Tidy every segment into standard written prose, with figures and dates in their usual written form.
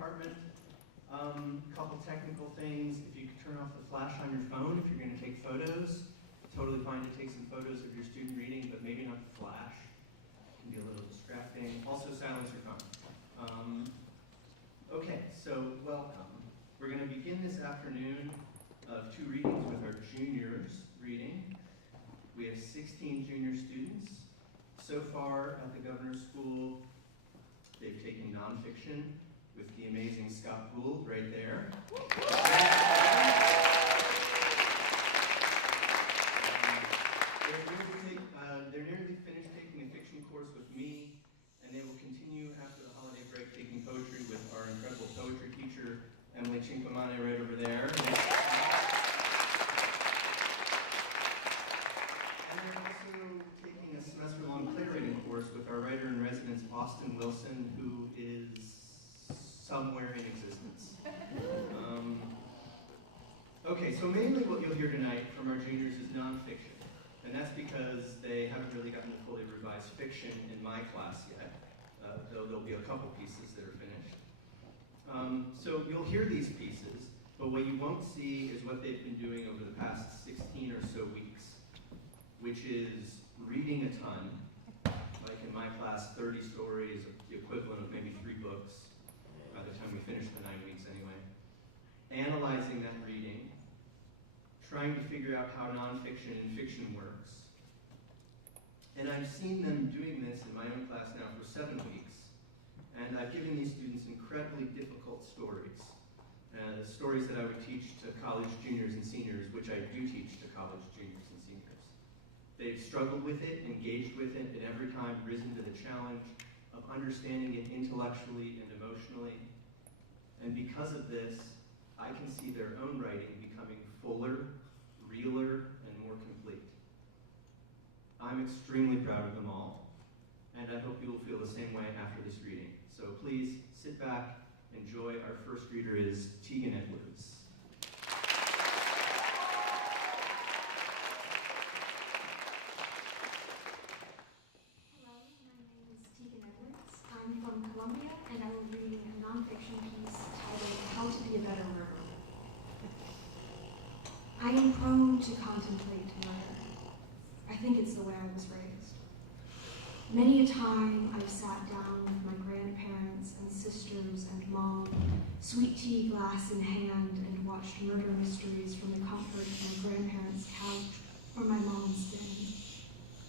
department. Couple technical things. If you could turn off the flash on your phone if you're going to take photos. Totally fine to take some photos of your student reading, but maybe not the flash. It can be a little distracting. Also, silence your phone. Okay, so welcome. We're going to begin this afternoon of 2 readings with our juniors reading. We have 16 junior students. So far at the Governor's School, they've taken nonfiction with the amazing Scott Gould right there. They're nearly finished taking a fiction course with me, and they will continue after the holiday break taking poetry with our incredible poetry teacher, Emily Chinquamane, right over there. And they're also taking a semester-long playwriting course with our writer-in-residence, Austin Wilson, who is somewhere in existence. Okay, so mainly what you'll hear tonight from our juniors is nonfiction. And that's because they haven't really gotten to fully revise fiction in my class yet, though there'll be a couple pieces that are finished. So you'll hear these pieces, but what you won't see is what they've been doing over the past 16 or so weeks, which is reading a ton, like in my class, 30 stories, the equivalent of maybe 3 books, by the time we finish the 9 weeks anyway, analyzing that reading, trying to figure out how nonfiction and fiction works. And I've seen them doing this in my own class now for 7 weeks, and I've given these students incredibly difficult stories. Stories that I would teach to college juniors and seniors, which I do teach to college juniors and seniors. They've struggled with it, engaged with it, and every time risen to the challenge of understanding it intellectually and emotionally. And because of this, I can see their own writing becoming fuller, realer, and more complete. I'm extremely proud of them all, and I hope you will feel the same way after this reading. So please sit back, enjoy. Our first reader is Tegan Edwards. I'm from Columbia, and I will read a nonfiction piece titled How to Be a Better Murderer. I am prone to contemplate murder. I think it's the way I was raised. Many a time I've sat down with my grandparents and sisters and mom, sweet tea glass in hand, and watched murder mysteries from the comfort of my grandparents' couch or my mom's den.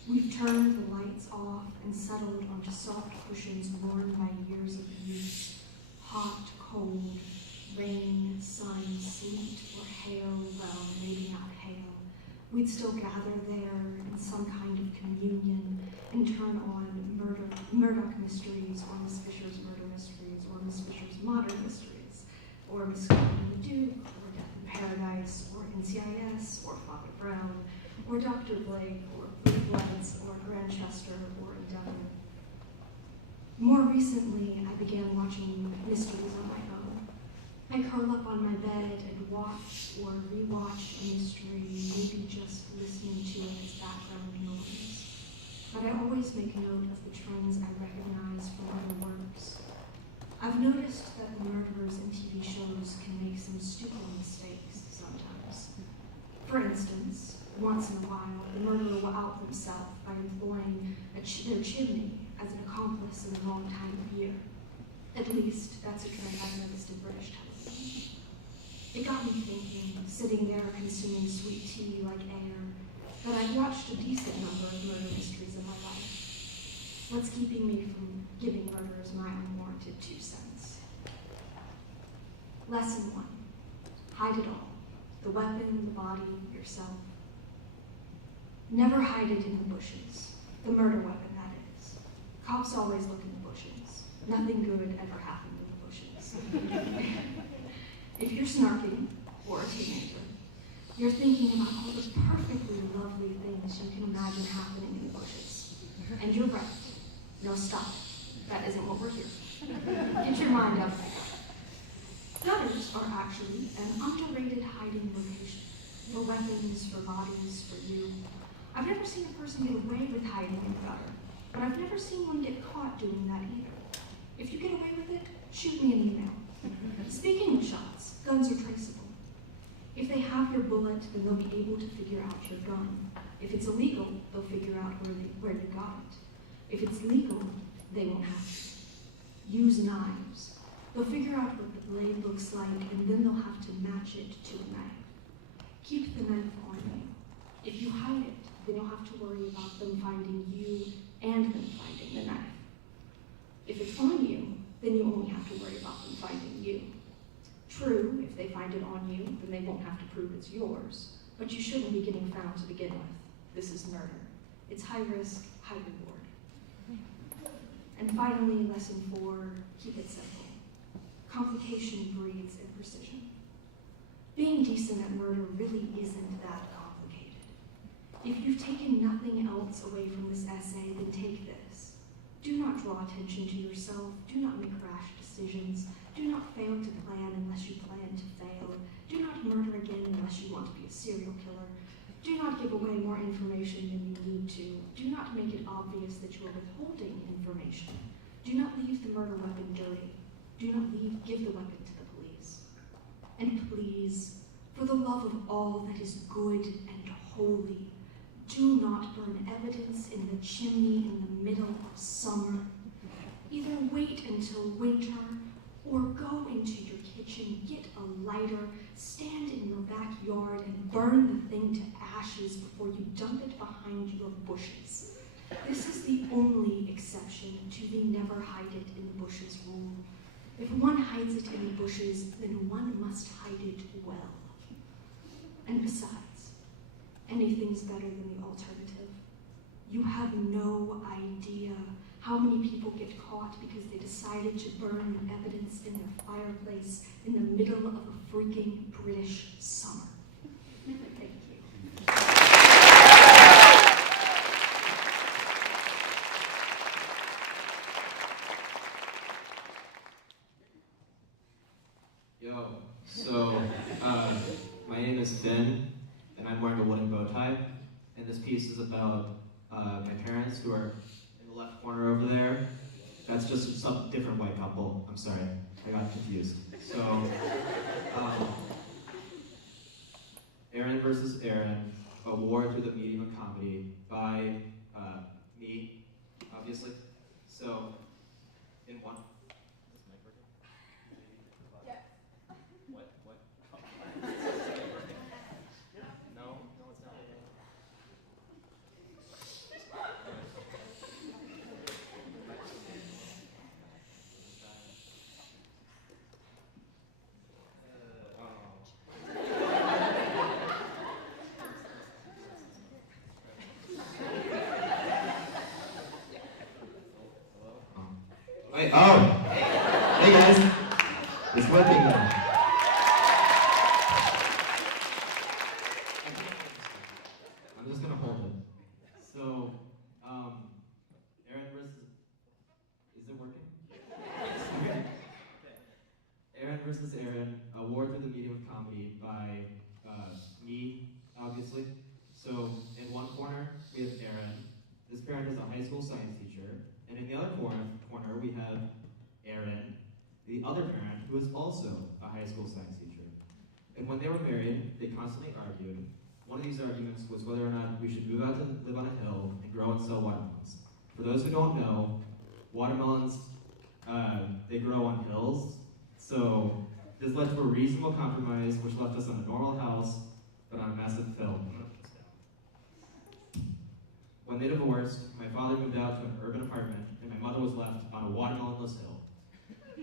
We've turned the lights off and settled onto soft cushions worn by years of use. Hot, cold, rain, sun, sleet, or hail, well, maybe not hail. We'd still gather there in some kind of communion and turn on Murdoch mysteries, or Miss Fisher's murder mysteries, or Miss Fisher's modern mysteries, or Miss Scotland the Duke, or Death in Paradise, or NCIS, or Father Brown, or Dr. Blake, or Blue Bloods, or Grantchester, or Endeavor. More recently, I began watching mysteries on my own. I curl up on my bed and watch or rewatch a mystery, maybe just listening to it as background noise. But I always make note of the trends I recognize from other works. I've noticed that murderers in TV shows can make some stupid mistakes sometimes. For instance, once in a while, the murderer will out themselves by employing their chimney as an accomplice in the wrong time of year. At least, that's a trend I've noticed in British television. It got me thinking, sitting there consuming sweet tea like air, that I've watched a decent number of murder mysteries in my life. What's keeping me from giving murderers my unwarranted 2 cents? Lesson 1. Hide it all. The weapon, the body, yourself. Never hide it in the bushes. The murder weapon, that is. Cops always look in the bushes. Nothing good ever happened in the bushes. If you're snarky, or a teenager, you're thinking about all the perfectly lovely things you can imagine happening in the bushes. And you're right. No, stop it. That isn't what we're here for. Get your mind out of that. Gutters are actually an underrated hiding location. For weapons, for bodies, for you. I've never seen a person get away with hiding in the gutter, but I've never seen one get caught doing that either. If you get away with it, shoot me an email. Speaking of shots, guns are traceable. If they have your bullet, then they'll be able to figure out your gun. If it's illegal, they'll figure out where you got it. If it's legal, they won't have to. Use knives. They'll figure out what the blade looks like, and then they'll have to match it to a knife. Keep the knife on you. If you hide it, then you'll have to worry about them finding you and them finding the knife. If it's on you, then you only have to worry about them finding you. True, if they find it on you, then they won't have to prove it's yours, but you shouldn't be getting found to begin with. This is murder. It's high risk, high reward. And finally, lesson 4, keep it simple. Complication breeds imprecision. Being decent at murder really isn't that complicated. If you've taken nothing else away from this essay, then take this. Do not draw attention to yourself. Do not make rash decisions. Do not fail to plan unless you plan to fail. Do not murder again unless you want to be a serial killer. Do not give away more information than you need to. Do not make it obvious that you are withholding information. Do not leave the murder weapon dirty. Do not give the weapon to the police. And please, for the love of all that is good and holy, do not burn evidence in the chimney in the middle of summer. Either wait until winter, or go into your kitchen, get a lighter, stand in your backyard, and burn the thing to ashes before you dump it behind your bushes. This is the only exception to the never hide it in the bushes rule. If one hides it in the bushes, then one must hide it well. And besides, anything's better than the alternative. You have no idea how many people get caught because they decided to burn evidence in their fireplace in the middle of a freaking British summer. Thank you. My name is Finn, and I'm wearing a wooden bow tie, and this piece is about my parents who are in the left corner over there. That's just some different white couple. I'm sorry, I got confused. So, Aaron versus Aaron, a war through the medium of comedy by me, obviously. So, in one. Oh! Hey guys! It's working now. I'm just gonna hold it. So, Aaron versus... Is it working? Okay. Aaron versus Aaron, a war through the medium of comedy by me, obviously. So, in one corner, we have Aaron. This parent is a high school science teacher. And in the other corner, we have Aaron, the other parent, who is also a high school science teacher. And when they were married, they constantly argued. One of these arguments was whether or not we should move out to live on a hill and grow and sell watermelons. For those who don't know, watermelons, they grow on hills. So this led to a reasonable compromise, which left us on a normal house, but on a massive hill. When they divorced, my father moved out to an urban apartment, and my mother was left on a watermelonless hill.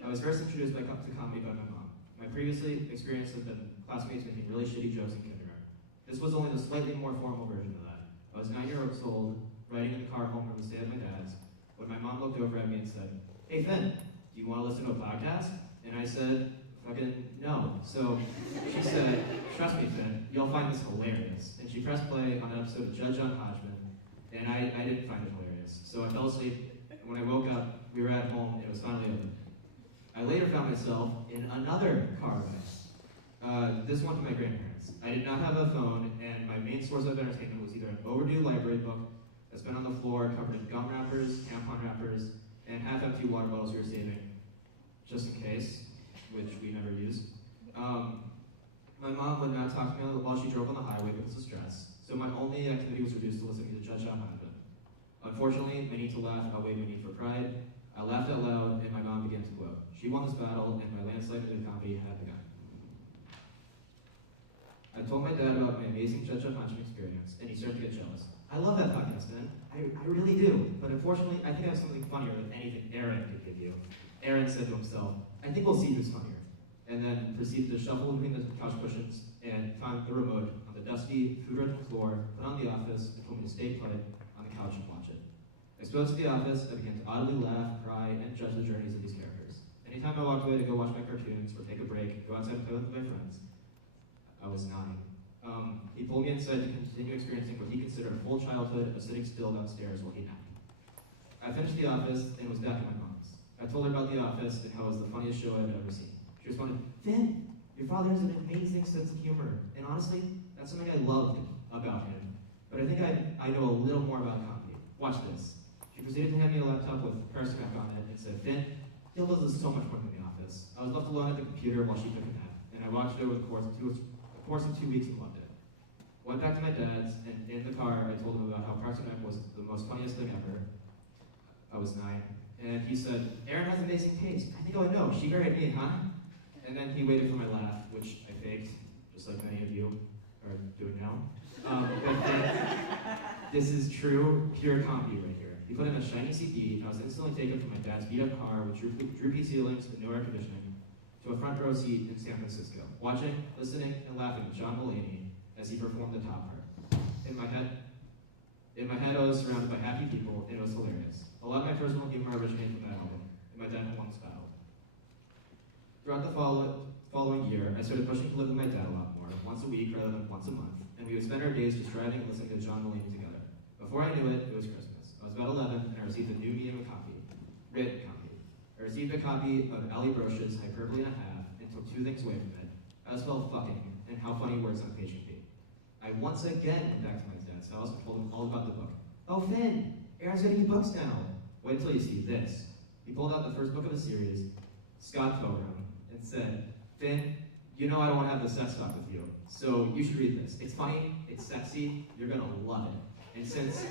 I was first introduced to comedy by my mom. My previous experience had been classmates making really shitty jokes in kindergarten. This was only the slightly more formal version of that. I was 9 years old, riding in the car home from the stay at my dad's, when my mom looked over at me and said, "Hey Finn, do you want to listen to a podcast?" And I said, "Fucking no." So she said, "Trust me Finn, you'll find this hilarious." And she pressed play on an episode of Judge John Hodgman. And I didn't find it hilarious. So I fell asleep, and when I woke up, we were at home, and it was finally over. I later found myself in another car ride, this one to my grandparents. I did not have a phone, and my main source of entertainment was either an overdue library book that's been on the floor covered in gum wrappers, tampon wrappers, and half-empty water bottles we were saving, just in case, which we never used. drove on the highway because of stress, so my only activity was reduced to listening to Judge Alhambra. Unfortunately, my need to laugh outweighed my need for pride. I laughed out loud, and my mom began to gloat. She won this battle, and my landslide into comedy had begun. I told my dad about my amazing Judge Alhambra experience, and he started to get jealous. I love that podcast, man. I really do. But unfortunately, I think I have something funnier than anything Aaron could give you. Aaron said to himself, I think we'll see who's funnier. And then proceeded to shuffle between the couch cushions and found the remote on the dusty, food-reddened floor, put on The Office, and told me to stay put on the couch and watch it. Exposed to The Office, I began to audibly laugh, cry, and judge the journeys of these characters. Anytime I walked away to go watch my cartoons or take a break, go outside and play with my friends, I was 9. He pulled me inside to continue experiencing what he considered a full childhood of sitting still downstairs while he napped. I finished The Office and was back at my mom's. I told her about The Office and how it was the funniest show I've ever seen. She responded, Finn, your father has an amazing sense of humor, and honestly, that's something I loved about him. But I think I know a little more about comedy. Watch this. She proceeded to hand me a laptop with Parks Back on it and said, Finn, Gil does this so much more than The Office. I was left alone at the computer while she took a nap, and I watched it over the course of 2 weeks and loved it. Went back to my dad's, and in the car, I told him about how Parks and Rec was the most funniest thing ever. I was 9, and he said, Aaron has amazing taste. I think I would know. She married me, huh? And then he waited for my laugh, which I faked, just like many of you are doing now. But this is true, pure comedy right here. He put in a shiny CD, and I was instantly taken from my dad's beat-up car with droopy ceilings and no air conditioning to a front row seat in San Francisco, watching, listening, and laughing with John Mulaney as he performed the top part. In my head, I was surrounded by happy people, and it was hilarious. A lot of my personal humor originated from that album, and my dad won this battle. Throughout the following year, I started pushing to live with my dad a lot more, once a week rather than once a month, and we would spend our days just driving and listening to John Mulaney together. Before I knew it, it was Christmas. I was about 11, and I received a new medium copy, written copy. I received a copy of Ali Broch's Hyperbole and a Half, and took 2 things away from it. I spelled fucking, and how funny words on a page can be. I once again went back to my dad's house and told him all about the book. Oh, Finn, Aaron's getting me books now. Wait until you see this. He pulled out the first book of the series, Scott Pilgrim, and said, Finn, you know I don't want to have the sex talk with you, so you should read this. It's funny, it's sexy, you're gonna love it. And since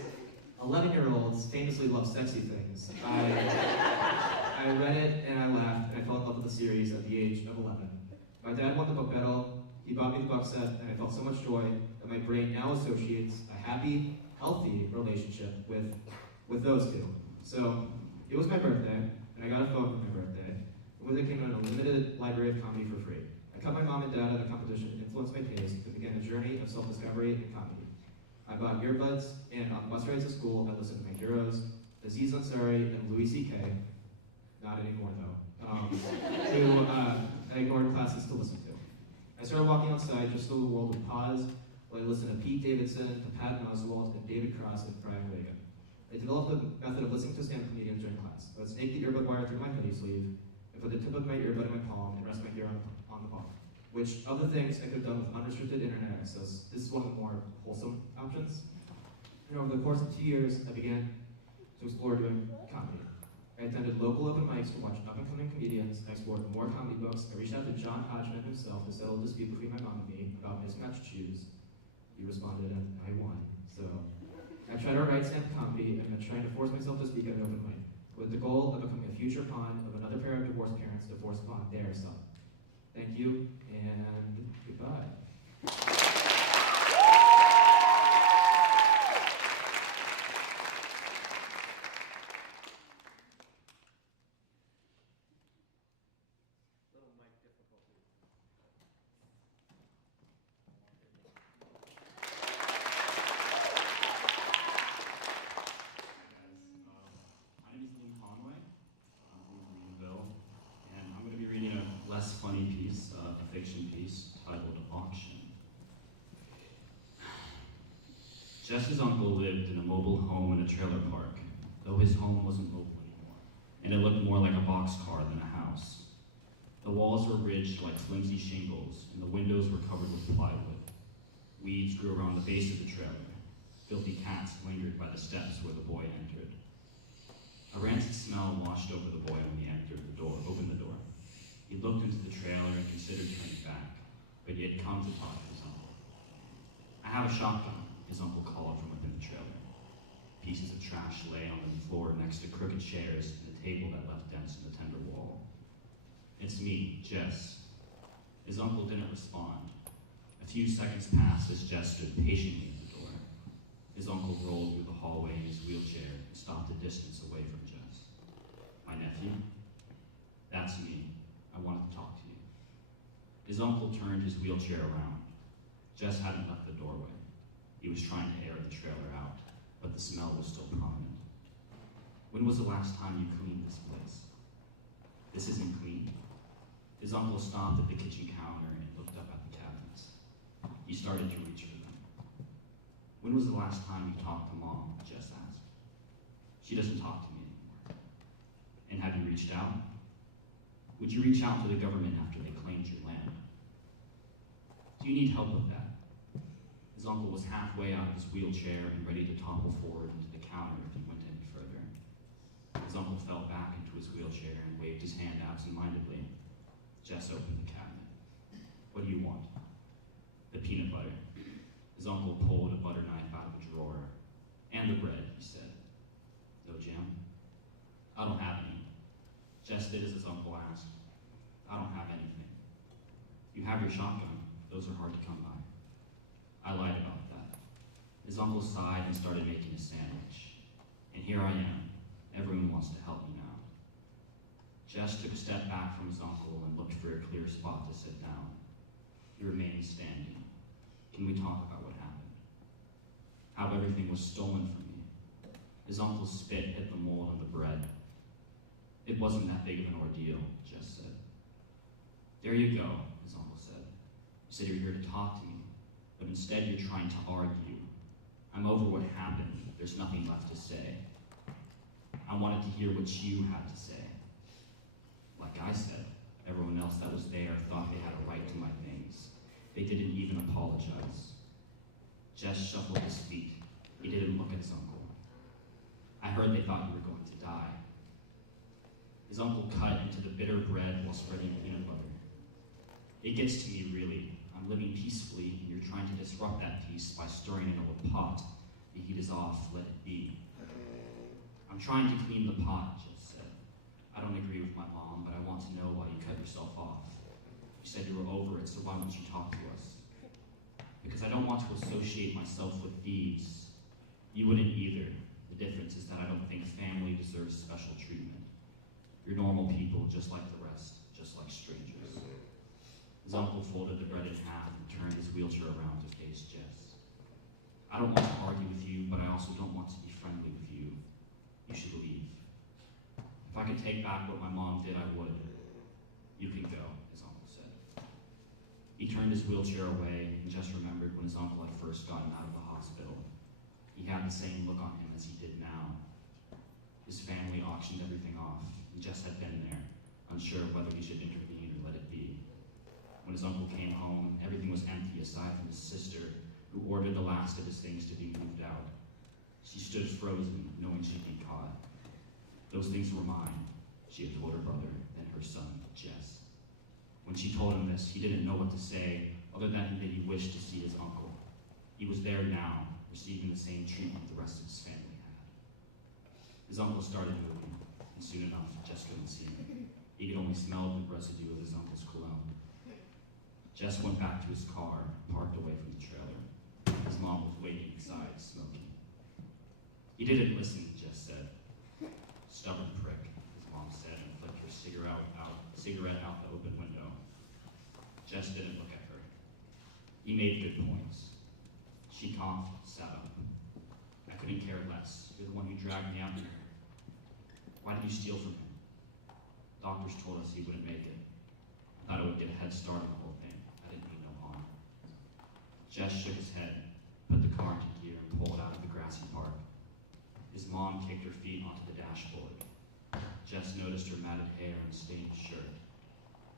11-year-olds famously love sexy things, I read it and I laughed, and I fell in love with the series at the age of 11. My dad won the book battle. He bought me the box set, and I felt so much joy that my brain now associates a happy, healthy relationship with those two. So, it was my birthday, and I got a phone for my birthday. With it came an unlimited library of comedy for free. I cut my mom and dad out of the competition to influence my taste and began a journey of self-discovery and comedy. I bought earbuds, and on bus rides to school, I listened to my heroes, Aziz Ansari and Louis C.K., not anymore though, who I ignored classes to listen to. I started walking outside just so the world would pause, while I listened to Pete Davidson, to Pat Oswalt, and David Cross, and Brian Reagan. I developed a method of listening to stand-up comedians during class. I would snake the earbud wire through my hoodie sleeve, and put the tip of my earbud in my palm, and rest my ear on the palm. Which, of the things I could have done with unrestricted internet access, this is one of the more wholesome options. And over the course of 2 years, I began to explore doing comedy. I attended local open mics to watch up-and-coming comedians. I explored more comedy books. I reached out to John Hodgman himself to settle a dispute between my mom and me about mismatched shoes. He responded, and I won. So I tried to write stand-up comedy, and I've been trying to force myself to speak at an open mic, with the goal of becoming a future pawn of another pair of divorced parents to force upon their son. Thank you, and goodbye. Funny piece, a fiction piece titled Auction. Jess's uncle lived in a mobile home in a trailer park, though his home wasn't mobile anymore, and it looked more like a boxcar than a house. The walls were ridged like flimsy shingles, and the windows were covered with plywood. Weeds grew around the base of the trailer. Filthy cats lingered by the steps where the boy entered. A rancid smell washed over the boy when he opened the door. He looked into the trailer and considered turning back, but he had come to talk to his uncle. have a shotgun, his uncle called from within the trailer. Pieces of trash lay on the floor next to crooked chairs and a table that left dents in the tender wall. It's me, Jess. His uncle didn't respond. A few seconds passed as Jess stood patiently at the door. His uncle rolled through the hallway in his wheelchair and stopped a distance away from Jess. My nephew? That's me. I wanted to talk to you. His uncle turned his wheelchair around. Jess hadn't left the doorway. He was trying to air the trailer out, but the smell was still prominent. When was the last time you cleaned this place? This isn't clean. His uncle stopped at the kitchen counter and looked up at the cabinets. He started to reach for them. When was the last time you talked to Mom? Jess asked. She doesn't talk to me anymore. And have you reached out? Would you reach out to the government after they claimed your land? Do you need help with that? His uncle was halfway out of his wheelchair and ready to topple forward into the counter if he went any further. His uncle fell back into his wheelchair and waved his hand absentmindedly. Jess opened the cabinet. What do you want? The peanut butter. His uncle pulled a butter knife out of a drawer. And the bread, he said. No jam? I don't have any. Jess did as his uncle asked. I don't have anything. You have your shotgun. Those are hard to come by. I lied about that. His uncle sighed and started making a sandwich. And here I am. Everyone wants to help me now. Jess took a step back from his uncle and looked for a clear spot to sit down. He remained standing. Can we talk about what happened? How everything was stolen from me. His uncle's spit hit the mold on the bread. It wasn't that big of an ordeal, Jess said. There you go, his uncle said. You said you're here to talk to me, but instead you're trying to argue. I'm over what happened. There's nothing left to say. I wanted to hear what you had to say. Like I said, everyone else that was there thought they had a right to my things. They didn't even apologize. Jess shuffled his feet. He didn't look at his uncle. I heard they thought you were going to die. His uncle cut into the bitter bread while spreading peanut butter. It gets to me, really. I'm living peacefully, and you're trying to disrupt that peace by stirring it in a pot. The heat is off, let it be. I'm trying to clean the pot, Jess said. I don't agree with my mom, but I want to know why you cut yourself off. You said you were over it, so why won't you talk to us? Because I don't want to associate myself with thieves. You wouldn't either. The difference is that I don't think family deserves special treatment. You're normal people, just like the rest, just like strangers. His uncle folded the bread in half and turned his wheelchair around to face Jess. I don't want to argue with you, but I also don't want to be friendly with you. You should leave. If I could take back what my mom did, I would. You can go, his uncle said. He turned his wheelchair away and just remembered when his uncle had first gotten out of the hospital. He had the same look on him as he did now. His family auctioned everything off, and Jess had been there, unsure of whether he should intervene or let it be. When his uncle came home, everything was empty aside from his sister, who ordered the last of his things to be moved out. She stood frozen, knowing she'd been caught. Those things were mine, she had told her brother, then her son, Jess. When she told him this, he didn't know what to say, other than that he wished to see his uncle. He was there now, receiving the same treatment the rest of his family had. His uncle started moving, and soon enough, Jess couldn't see him. He could only smell the residue of his uncle's cologne. Jess went back to his car, parked away from the trailer. His mom was waiting inside, smoking. He didn't listen, Jess said. Stubborn prick, his mom said, and flicked her cigarette out the open window. Jess didn't look at her. He made good points. She coughed, sat up. I couldn't care less. You're the one who dragged me out here. Why did you steal from him? Doctors told us he wouldn't make it. I thought it would get a head start on the whole thing. I didn't mean no harm. Jess shook his head, put the car into gear, and pulled out of the grassy park. His mom kicked her feet onto the dashboard. Jess noticed her matted hair and stained shirt.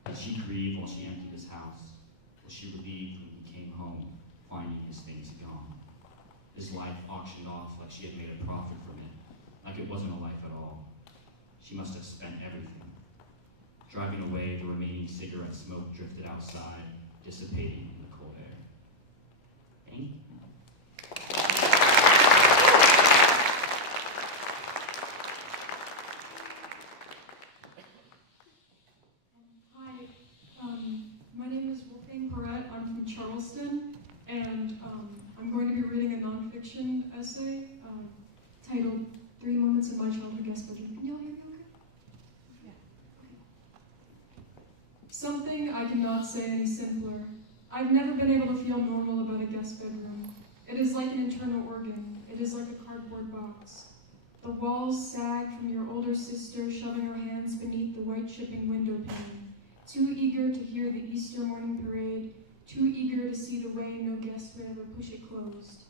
Did she grieve while she emptied his house? Was she relieved when he came home, finding his things gone? His life auctioned off like she had made a profit from it, like it wasn't a life at all. She must have spent everything. Driving away, the remaining cigarette smoke drifted outside, dissipating in the cold air. Galston, and I'm going to be reading a nonfiction essay titled 3 Moments in My Childhood Guest Bedroom. Can y'all hear me okay? Yeah. Okay. Something I cannot say any simpler. I've never been able to feel normal about a guest bedroom. It is like an internal organ. It is like a cardboard box. The walls sag from your older sister shoving her hands beneath the white shipping window pane, too eager to hear the Easter morning parade, too eager to see the way no guest would ever push it closed.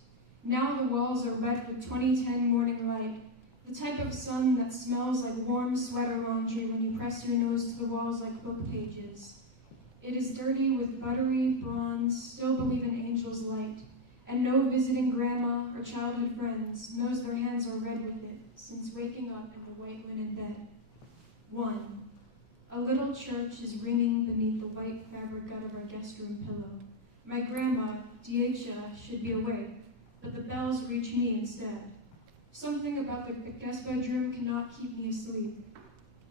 Now the walls are red with 2010 morning light, the type of sun that smells like warm sweater laundry when you press your nose to the walls like book pages. It is dirty with buttery, bronze, still believe in angels' light, and no visiting grandma or childhood friends knows their hands are red with it since waking up in the white linen bed. 1. A little church is ringing beneath the white fabric gut of our guest room pillow. My grandma, Diecha, should be awake, but the bells reach me instead. Something about the guest bedroom cannot keep me asleep.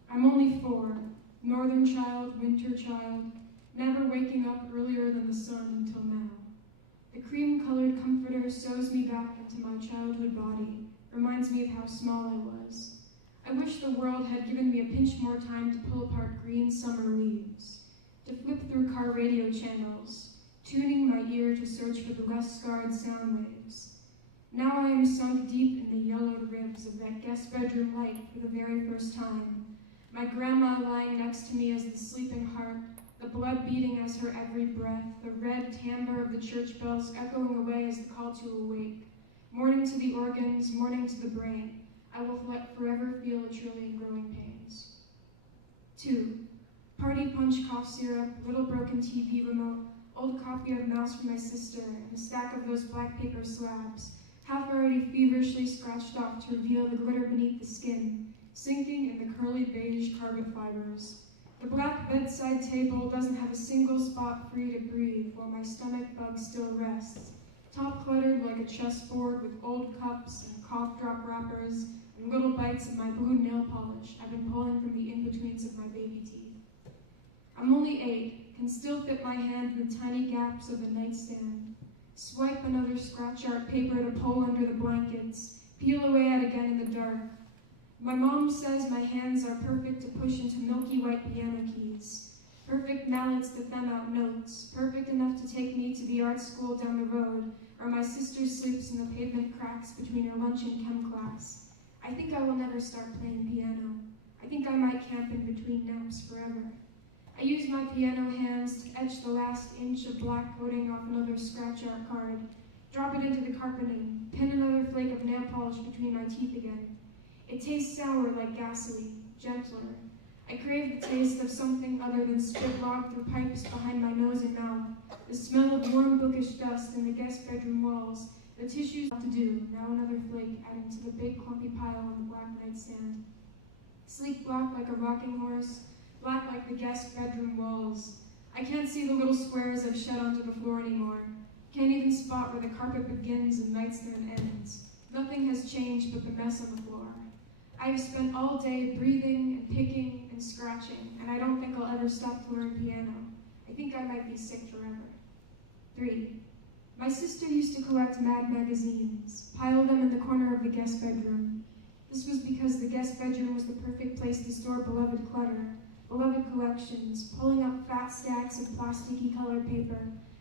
I'm only 4, northern child, winter child, never waking up earlier than the sun until now. The cream-colored comforter sews me back into my childhood body, reminds me of how small I was. I wish the world had given me a pinch more time to pull apart green summer leaves, to flip through car radio channels, tuning my ear to search for the less scarred sound waves. Now I am sunk deep in the yellowed ribs of that guest bedroom light for the very first time, my grandma lying next to me as the sleeping heart, the blood beating as her every breath, the red timbre of the church bells echoing away as the call to awake. Morning to the organs, morning to the brain, I will forever feel a trillion growing pains. 2. Party punch cough syrup, little broken TV remote, old copy of Mouse from my sister, and a stack of those black paper slabs, half already feverishly scratched off to reveal the glitter beneath the skin, sinking in the curly beige carpet fibers. The black bedside table doesn't have a single spot free to breathe while my stomach bug still rests, top cluttered like a chessboard with old cups and cough drop wrappers and little bites of my blue nail polish I've been pulling from the in-betweens of my baby teeth. I'm only 8, can still fit my hand in the tiny gaps of the nightstand, swipe another scratch art paper to pull under the blankets, peel away at again in the dark. My mom says my hands are perfect to push into milky white piano keys, perfect mallets to thumb out notes, perfect enough to take me to the art school down the road, or my sister sleeps in the pavement cracks between her lunch and chem class. I think I will never start playing piano. I think I might camp in between naps forever. I use my piano hands to etch the last inch of black coating off another scratch art card, drop it into the carpeting, pin another flake of nail polish between my teeth again. It tastes sour like gasoline, gentler. I crave the taste of something other than spit logged through pipes behind my nose and mouth, the smell of warm bookish dust in the guest bedroom walls, the tissues to do, now another flake adding to the big clumpy pile on the black nightstand. Sleek black like a rocking horse, black like the guest bedroom walls. I can't see the little squares I've shed onto the floor anymore. Can't even spot where the carpet begins and nightstand ends. Nothing has changed but the mess on the floor. I've spent all day breathing and picking and scratching, and I don't think I'll ever stop to learn piano. I think I might be sick forever. 3. My sister used to collect Mad magazines, pile them in the corner of the guest bedroom. This was because the guest bedroom was the perfect place to store beloved clutter, beloved collections, pulling up fat stacks of plasticky colored paper,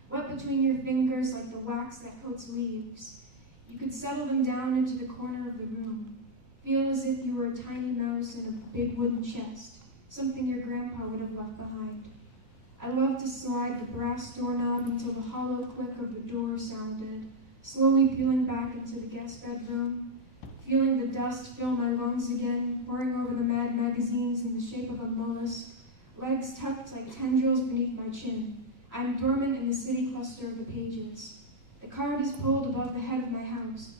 wet between your fingers like the wax that coats leaves. You could settle them down into the corner of the room. Feel as if you were a tiny mouse in a big wooden chest, something your grandpa would have left behind. I loved to slide the brass doorknob until the hollow click of the door sounded, slowly peeling back into the guest bedroom, feeling the dust fill my lungs again, pouring over the Mad magazines in the shape of a mollusk, legs tucked like tendrils beneath my chin. I am dormant in the city cluster of the pages. The cord is pulled above the head of my house.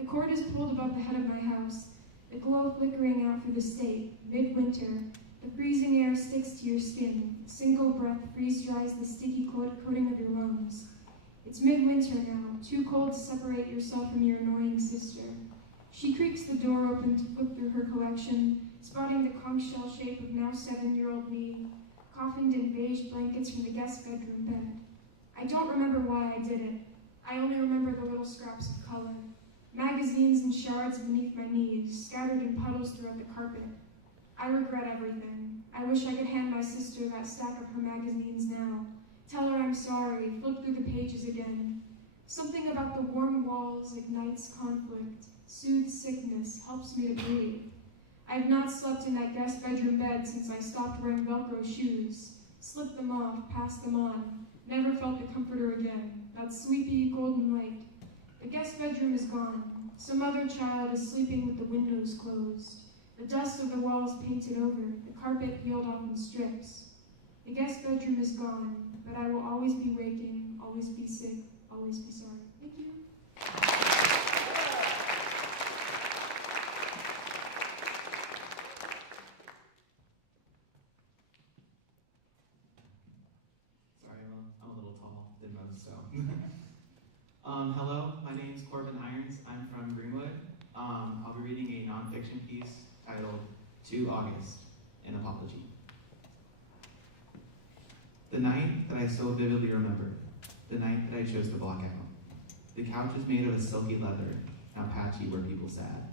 The cord is pulled above the head of my house, the glow flickering out through the state, midwinter. The freezing air sticks to your skin. A single breath freeze-dries the sticky coating of your lungs. It's midwinter now, too cold to separate yourself from your annoying sister. She creaks the door open to flip through her collection, spotting the conch shell shape of now 7-year-old me, coffined in beige blankets from the guest bedroom bed. I don't remember why I did it. I only remember the little scraps of color. Magazines and shards beneath my knees, scattered in puddles throughout the carpet. I regret everything. I wish I could hand my sister that stack of her magazines now. Tell her I'm sorry, flip through the pages again. Something about the warm walls ignites conflict, soothes sickness, helps me to breathe. I have not slept in that guest bedroom bed since I stopped wearing Velcro shoes. Slipped them off, passed them on, never felt the comforter again. That sleepy golden light. The guest bedroom is gone. Some other child is sleeping with the windows closed. The dust of the walls painted over, the carpet peeled off in strips. The guest bedroom is gone, but I will always be waking, always be sick, always be sorry. Thank you. Sorry, I'm a little tall than most, so. Hello, my name is Corbin Irons. I'm from Greenwood. I'll be reading a nonfiction piece titled To August, an Apology. The night that I so vividly remember, the night that I chose to block out. The couch is made of a silky leather, now patchy where people sat.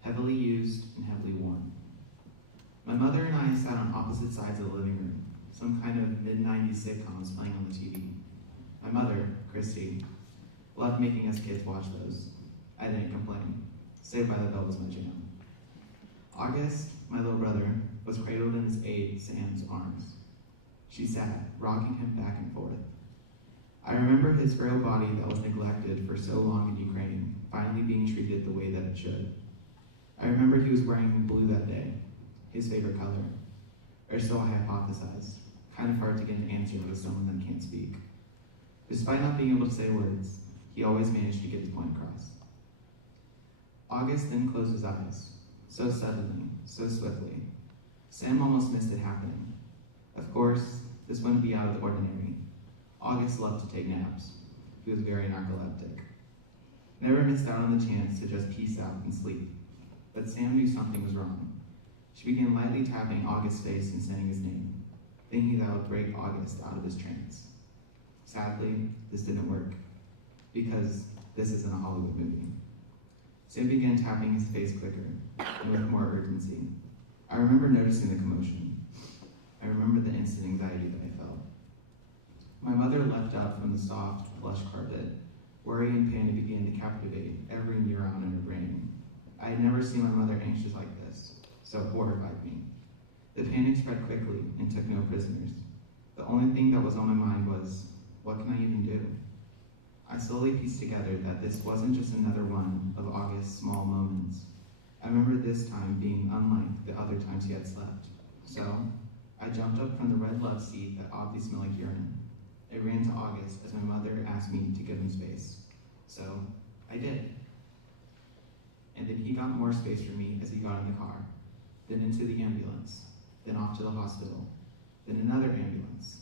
Heavily used and heavily worn. My mother and I sat on opposite sides of the living room, some kind of mid-90s sitcom was playing on the TV. My mother, Christy, loved making us kids watch those. I didn't complain. Saved by the Bell was my jam. August, my little brother, was cradled in his aide, Sam's, arms. She sat, rocking him back and forth. I remember his frail body that was neglected for so long in Ukraine, finally being treated the way that it should. I remember he was wearing blue that day, his favorite color. Or so I hypothesized. Kind of hard to get an answer with someone that can't speak. Despite not being able to say words, he always managed to get his point across. August then closed his eyes, so suddenly, so swiftly. Sam almost missed it happening. Of course, this wouldn't be out of the ordinary. August loved to take naps. He was very narcoleptic. Never missed out on the chance to just peace out and sleep. But Sam knew something was wrong. She began lightly tapping August's face and saying his name, thinking that would break August out of his trance. Sadly, this didn't work, because this isn't a Hollywood movie. Sam began tapping his face quicker, and with more urgency. I remember noticing the commotion. I remember the instant anxiety that I felt. My mother leapt up from the soft, plush carpet. Worry and panic began to captivate every neuron in her brain. I had never seen my mother anxious like this, so it horrified me. The panic spread quickly and took no prisoners. The only thing that was on my mind was, what can I even do? I slowly pieced together that this wasn't just another one of August's small moments. I remember this time being unlike the other times he had slept. So, I jumped up from the red love seat that oddly smelled like urine. I ran to August as my mother asked me to give him space. So, I did. And then he got more space for me as he got in the car, then into the ambulance, then off to the hospital, then another ambulance.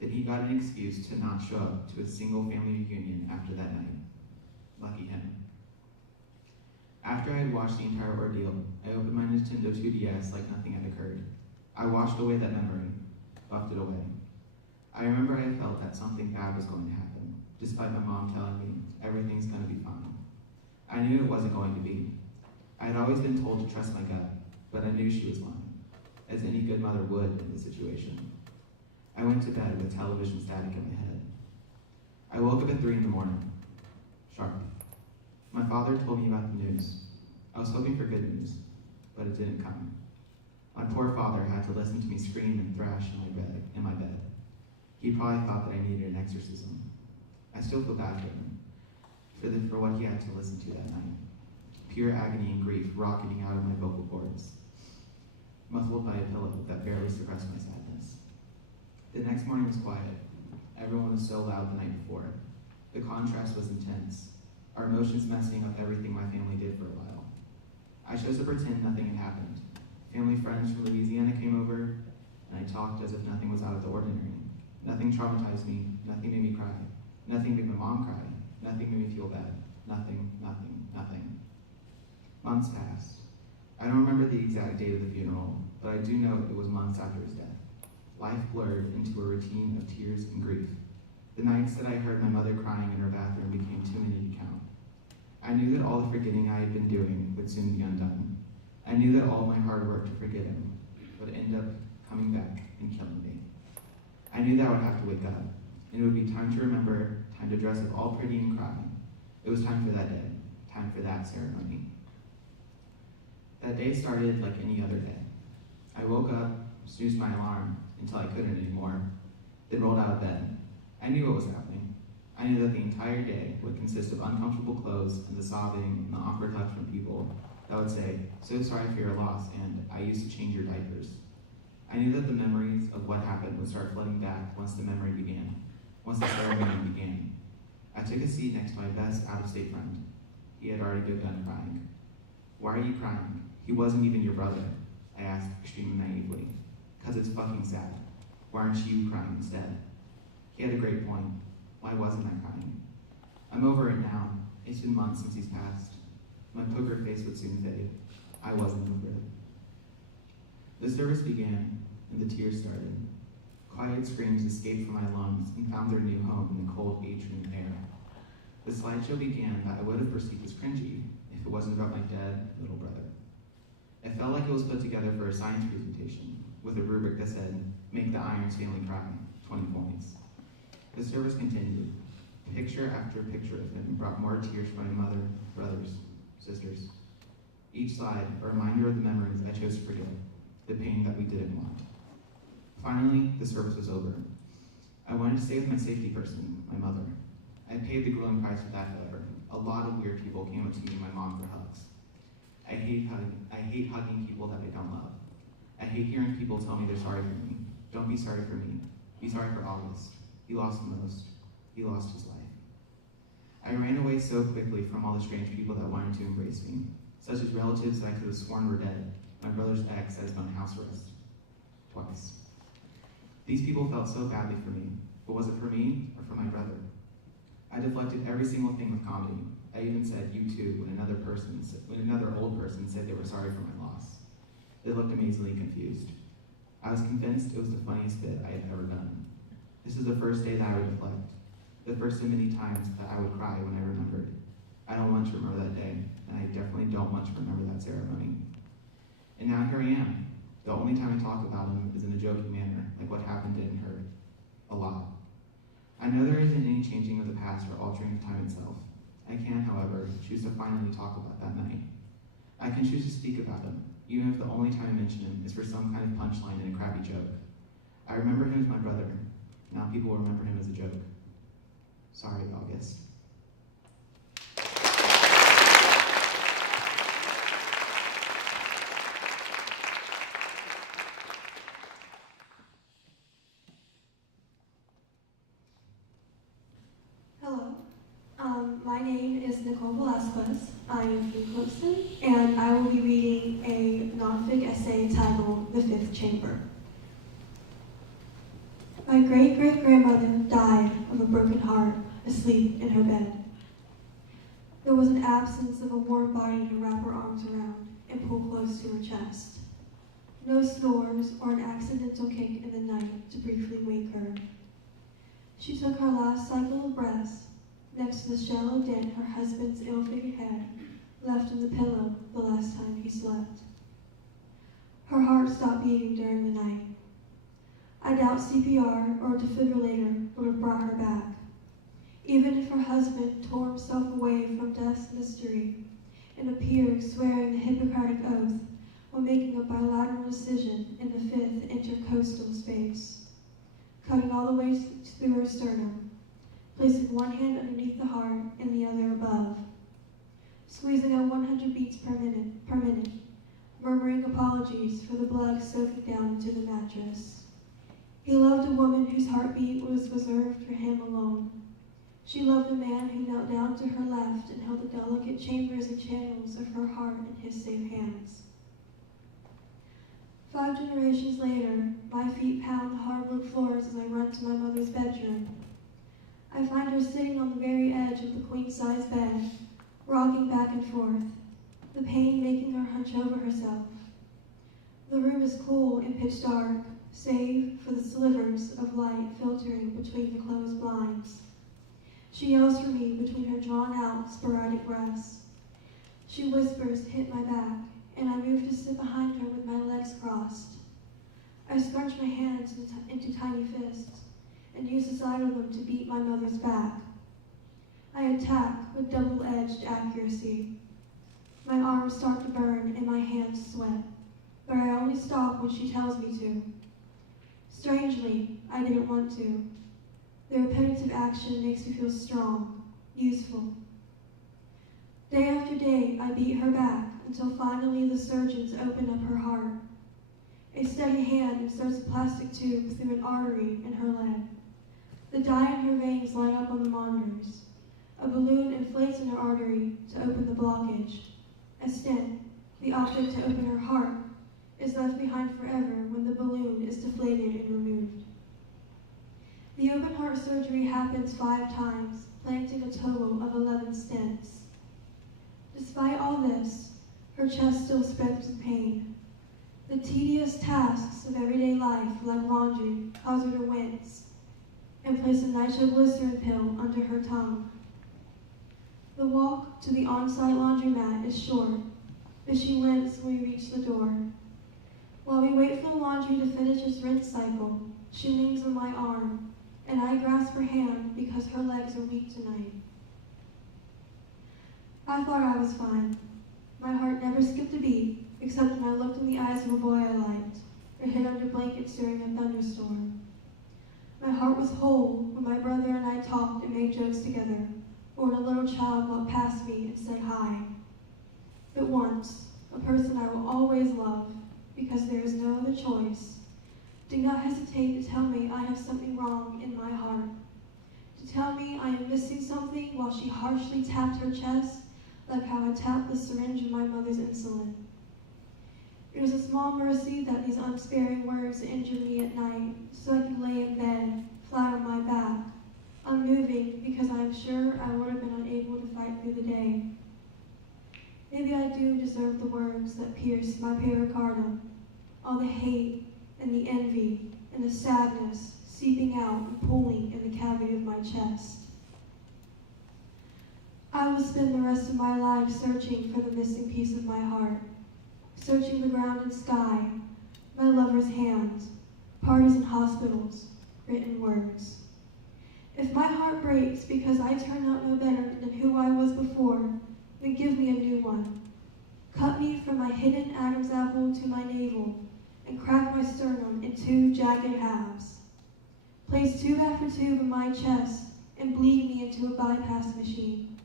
Then he got an excuse to not show up to a single family reunion after that night. Lucky him. After I had watched the entire ordeal, I opened my Nintendo 2DS like nothing had occurred. I washed away that memory, buffed it away. I remember I felt that something bad was going to happen, despite my mom telling me everything's going to be fine. I knew it wasn't going to be. I had always been told to trust my gut, but I knew she was lying, as any good mother would in the situation. I went to bed with television static in my head. I woke up at 3 in the morning, sharp. My father told me about the news. I was hoping for good news, but it didn't come. My poor father had to listen to me scream and thrash in my bed. He probably thought that I needed an exorcism. I still feel bad for him, for what he had to listen to that night. Pure agony and grief rocketing out of my vocal cords, muffled by a pillow that barely suppressed my sadness. The next morning was quiet. Everyone was so loud the night before. The contrast was intense, our emotions messing up everything my family did for a while. I chose to pretend nothing had happened. Family friends from Louisiana came over, and I talked as if nothing was out of the ordinary. Nothing traumatized me, nothing made me cry, nothing made my mom cry, nothing made me feel bad, nothing, nothing, nothing. Months passed. I don't remember the exact date of the funeral, but I do know it was months after his death. Life blurred into a routine of tears and grief. The nights that I heard my mother crying in her bathroom became too many to count. I knew that all the forgetting I had been doing would soon be undone. I knew that all my hard work to forget him would end up coming back and killing me. I knew that I would have to wake up, and it would be time to remember, time to dress up all pretty and cry. It was time for that day, time for that ceremony. That day started like any other day. I woke up, snoozed my alarm until I couldn't anymore, then rolled out of bed. I knew what was happening. I knew that the entire day would consist of uncomfortable clothes and the sobbing and the awkward hugs from people that would say, "So sorry for your loss," and "I used to change your diapers." I knew that the memories of what happened would start flooding back once the memory began, once the ceremony began. I took a seat next to my best out-of-state friend. He had already begun crying. "Why are you crying? He wasn't even your brother," I asked extremely naively. "'Cause it's fucking sad. Why aren't you crying instead?" He had a great point. Why wasn't I crying? I'm over it now. It's been months since he's passed. My poker face would soon fade. I wasn't over it. The service began, and the tears started. Quiet screams escaped from my lungs and found their new home in the cold atrium air. The slideshow began that I would have perceived as cringy if it wasn't about my dead little brother. It felt like it was put together for a science presentation, with a rubric that said, "Make the Irons family cry, 20 points." The service continued. Picture after picture of him brought more tears from my mother, brothers, sisters. Each slide, a reminder of the memories I chose to forget, the pain that we didn't want. Finally, the service was over. I wanted to stay with my safety person, my mother. I paid the grueling price for that, however. A lot of weird people came up to me and my mom for hugs. I hate hugging people that I don't love. I hate hearing people tell me they're sorry for me. Don't be sorry for me. Be sorry for August. He lost the most. He lost his life. I ran away so quickly from all the strange people that wanted to embrace me, such as relatives that I could have sworn were dead, my brother's ex that has been on house arrest. Twice. These people felt so badly for me, but was it for me or for my brother? I deflected every single thing with comedy. I even said, "You too," when another old person said they were sorry for my loss. They looked amazingly confused. I was convinced it was the funniest bit I had ever done. This is the first day that I would deflect, the first of many times that I would cry when I remembered. I don't want to remember that day, and I definitely don't want to remember that ceremony. And now here I am. The only time I talk about him is in a joking manner, like what happened didn't hurt. A lot. I know there isn't any changing of the past or altering of time itself. I can, however, choose to finally talk about that night. I can choose to speak about him, even if the only time I mention him is for some kind of punchline in a crappy joke. I remember him as my brother. Now people will remember him as a joke. Sorry, August. Hello, my name is Nicole Velasquez. I am from Clemson, and I will be reading a nonfic essay titled "The Fifth Chamber." My great-great-grandmother died of a broken heart asleep in her bed. There was an absence of a warm body to wrap her arms around and pull close to her chest. No snores or an accidental kick in the night to briefly wake her. She took her last cycle of breaths next to the shallow dent her husband's ill-fitted head left in the pillow the last time he slept. Her heart stopped beating during the night. I doubt CPR or a defibrillator would have brought her back, even if her husband tore himself away from death's mystery and appeared swearing the Hippocratic Oath while making a bilateral decision in the fifth intercostal space, cutting all the way through her sternum, placing one hand underneath the heart and the other above, squeezing at 100 beats per minute, murmuring apologies for the blood soaking down into the mattress. He loved a woman whose heartbeat was reserved for him alone. She loved a man who knelt down to her left and held the delicate chambers and channels of her heart in his safe hands. 5 generations later, my feet pound the hardwood floors as I run to my mother's bedroom. I find her sitting on the very edge of the queen-size bed, rocking back and forth, the pain making her hunch over herself. The room is cool and pitch dark, save for the slivers of light filtering between the closed blinds. She yells for me between her drawn-out, sporadic breaths. She whispers, "Hit my back," and I move to sit behind her with my legs crossed. I scrunch my hands into tiny fists and use the side of them to beat my mother's back. I attack with double-edged accuracy. My arms start to burn and my hands sweat, but I only stop when she tells me to. Strangely, I didn't want to. The repetitive action makes me feel strong, useful. Day after day, I beat her back until finally the surgeons open up her heart. A steady hand inserts a plastic tube through an artery in her leg. The dye in her veins light up on the monitors. A balloon inflates in her artery to open the blockage. A stent, the object to open her heart, is left behind forever when the balloon is deflated and removed. The open heart surgery happens 5 times, planting a total of 11 stents. Despite all this, her chest still spreads with pain. The tedious tasks of everyday life, like laundry, cause her to wince and place a nitroglycerin pill under her tongue. The walk to the on-site laundromat is short, but she limps when we reach the door. While we wait for the laundry to finish its rinse cycle, she leans on my arm, and I grasp her hand because her legs are weak tonight. I thought I was fine. My heart never skipped a beat, except when I looked in the eyes of a boy I liked, or hid under blankets during a thunderstorm. My heart was whole when my brother and I talked and made jokes together, or when a little child walked past me and said hi. But once, a person I will always love, because there is no other choice, did not hesitate to tell me I have something wrong in my heart, to tell me I am missing something while she harshly tapped her chest like how I tapped the syringe of my mother's insulin. It was a small mercy that these unsparing words injured me at night, so I could lay in bed, flat on my back, unmoving because I am sure I would have been unable to fight through the day. Maybe I do deserve the words that pierced my pericardium, all the hate and the envy and the sadness seeping out and pulling in the cavity of my chest. I will spend the rest of my life searching for the missing piece of my heart, searching the ground and sky, my lover's hands, parties and hospitals, written words. If my heart breaks because I turn out no better than who I was before, then give me a new one. Cut me from my hidden Adam's apple to my navel, and crack my sternum in 2 jagged halves. Place tube after tube in my chest, and bleed me into a bypass machine.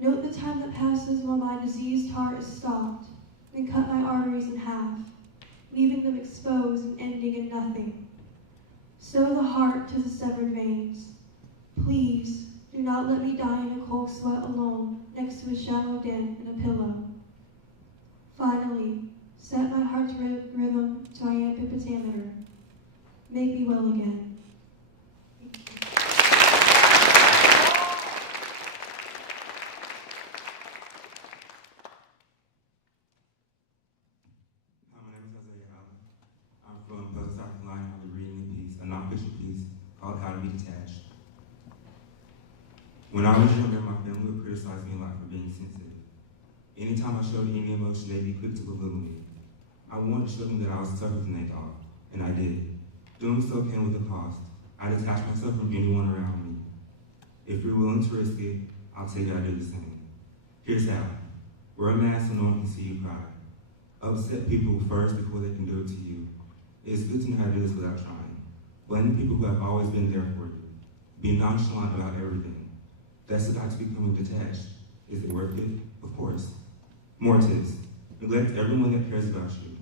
Note the time that passes while my diseased heart is stopped, then cut my arteries in half, leaving them exposed and ending in nothing. Sew the heart to the severed veins. Please, do not let me die in a cold sweat alone next to a shallow den and a pillow. Finally, set my heart's rhythm to iambic pentameter. Make me well again. When I was younger, my family would criticize me a lot for being sensitive. Anytime I showed any emotion, they'd be quick to belittle me. I wanted to show them that I was tougher than they thought, and I did. Doing so came with a cost. I detached myself from anyone around me. If you're willing to risk it, I'll tell you I do the same. Here's how. Wear a mask so no one can see you cry. Upset people first before they can do it to you. It's good to know how to do this without trying. Blame the people who have always been there for you. Be nonchalant about everything. That's the guy to becoming detached. Is it worth it? Of course. More tips. Neglect everyone that cares about you.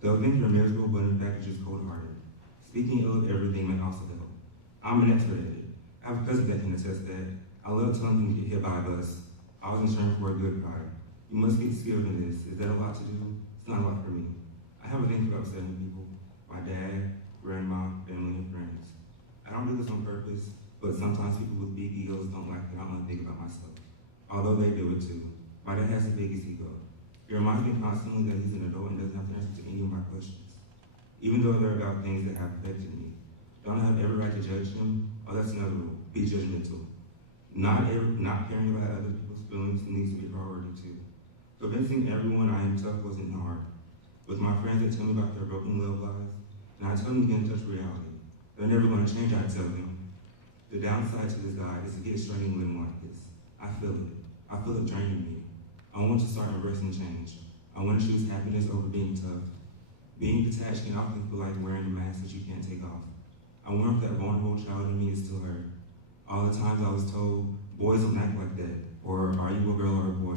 They'll think you're miserable, but in fact you're just cold-hearted. Speaking ill of everything may also help. I'm an expert at it. I have a cousin that can attest that. I love telling people to get hit by a bus. I was insured for a good cry. You must get skilled in this. Is that a lot to do? It's not a lot for me. I have a thing for upsetting people. My dad, grandma, family, and friends. I don't do this on purpose, but sometimes people with big egos don't like it. I don't want to think about myself. Although they do it too. My dad has the biggest ego. He reminds me constantly that he's an adult and doesn't have to answer to any of my questions, even though they're about things that have affected me. Don't I have every right to judge him? Oh, that's another rule. Be judgmental. Not caring about other people's feelings needs to be a priority too. Convincing everyone I am tough wasn't hard. With my friends that tell me about their broken love lives, and I tell them to get in touch with reality. They're never going to change, I tell them. The downside to this guy is to get straining living like this. I feel it. I feel it draining me. I want to start embracing change. I want to choose happiness over being tough. Being detached can often feel like wearing a mask that you can't take off. I wonder if that vulnerable child in me is still her. All the times I was told, boys don't act like that, or are you a girl or a boy?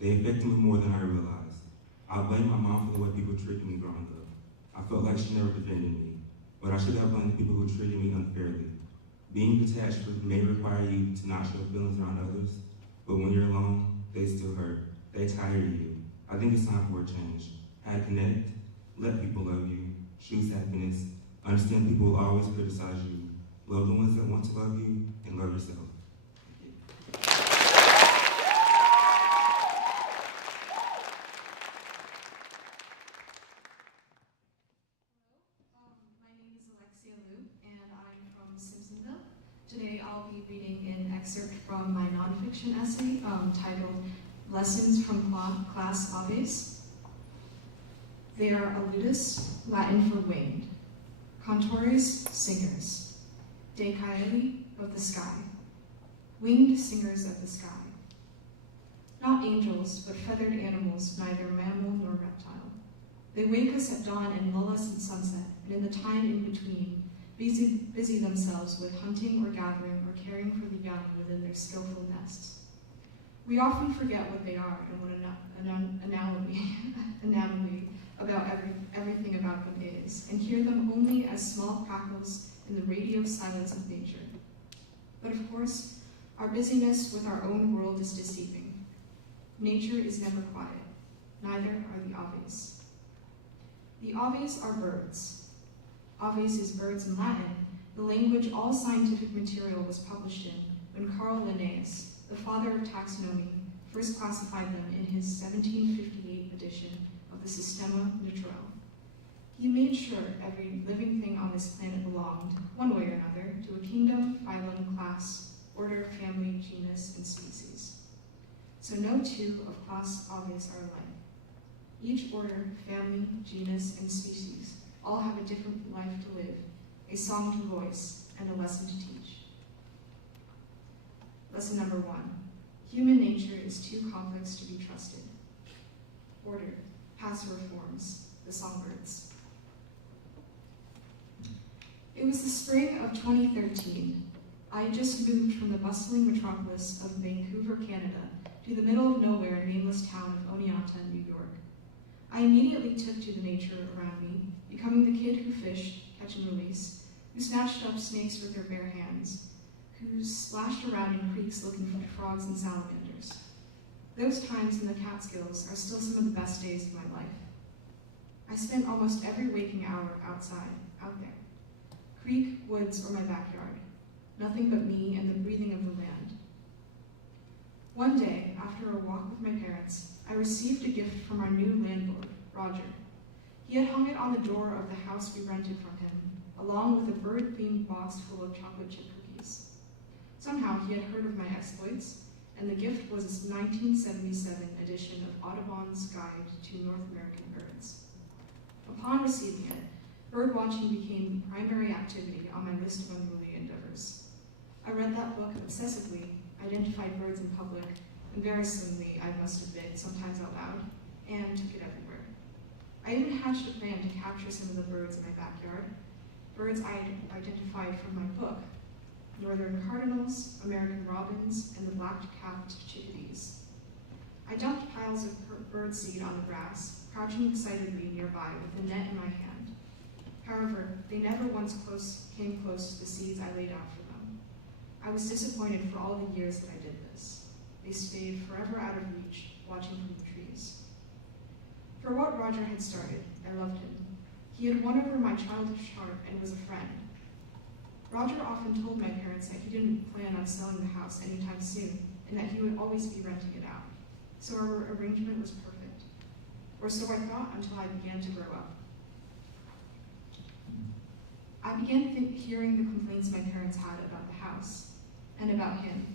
They affected me more than I realized. I blame my mom for the way people treated me growing up. I felt like she never defended me, but I should have blamed the people who treated me unfairly. Being detached may require you to not show feelings around others, but when you're alone, they still hurt. They tire you. I think it's time for a change. Have connect, let people love you, choose happiness, understand people will always criticize you, love the ones that want to love you, and love yourself. My name is Alexia Liu, and I'm from Simpsonville. Today I'll be reading an excerpt from my nonfiction essay titled Lessons from Class Aves. They are aludus, Latin for winged, cantores, singers, de caeli, of the sky, winged singers of the sky. Not angels, but feathered animals, neither mammal nor reptile. They wake us at dawn and lull us at sunset, and in the time in between, busy themselves with hunting or gathering or caring for the young within their skillful nests. We often forget what they are and what an anatomy about everything about them is, and hear them only as small crackles in the radio silence of nature. But of course, our busyness with our own world is deceiving. Nature is never quiet, neither are the aves. The aves are birds. Aves is birds in Latin, the language all scientific material was published in when Carl Linnaeus, the father of taxonomy, first classified them in his 1758 edition of the Systema Naturae. He made sure every living thing on this planet belonged, one way or another, to a kingdom, phylum, class, order, family, genus, and species. So no two of class aves are alike. Each order, family, genus, and species all have a different life to live, a song to voice, and a lesson to teach. Lesson number 1. Human nature is too complex to be trusted. Order, passive forms, the songbirds. It was the spring of 2013. I had just moved from the bustling metropolis of Vancouver, Canada, to the middle of nowhere, nameless town of Oneonta, New York. I immediately took to the nature around me, becoming the kid who fished, catch and release, who snatched up snakes with their bare hands, who splashed around in creeks looking for frogs and salamanders. Those times in the Catskills are still some of the best days of my life. I spent almost every waking hour outside, out there. Creek, woods, or my backyard. Nothing but me and the breathing of the land. One day, after a walk with my parents, I received a gift from our new landlord, Roger. He had hung it on the door of the house we rented from him, along with a bird-themed box full of chocolate chip cookies. Somehow he had heard of my exploits, and the gift was a 1977 edition of Audubon's Guide to North American Birds. Upon receiving it, birdwatching became the primary activity on my list of unruly endeavors. I read that book obsessively, identified birds in public, embarrassingly, I must admit, sometimes out loud, and took it everywhere. I even hatched a plan to capture some of the birds in my backyard, birds I'd identified from my book, northern cardinals, American robins, and the black-capped chickadees. I dumped piles of bird seed on the grass, crouching excitedly nearby with a net in my hand. However, they never once came close to the seeds I laid out for them. I was disappointed for all the years that I did this. They stayed forever out of reach, watching from the trees. For what Roger had started, I loved him. He had won over my childish heart and was a friend. Roger often told my parents that he didn't plan on selling the house anytime soon, and that he would always be renting it out. So our arrangement was perfect. Or so I thought until I began to grow up. I began hearing the complaints my parents had about the house, and about him.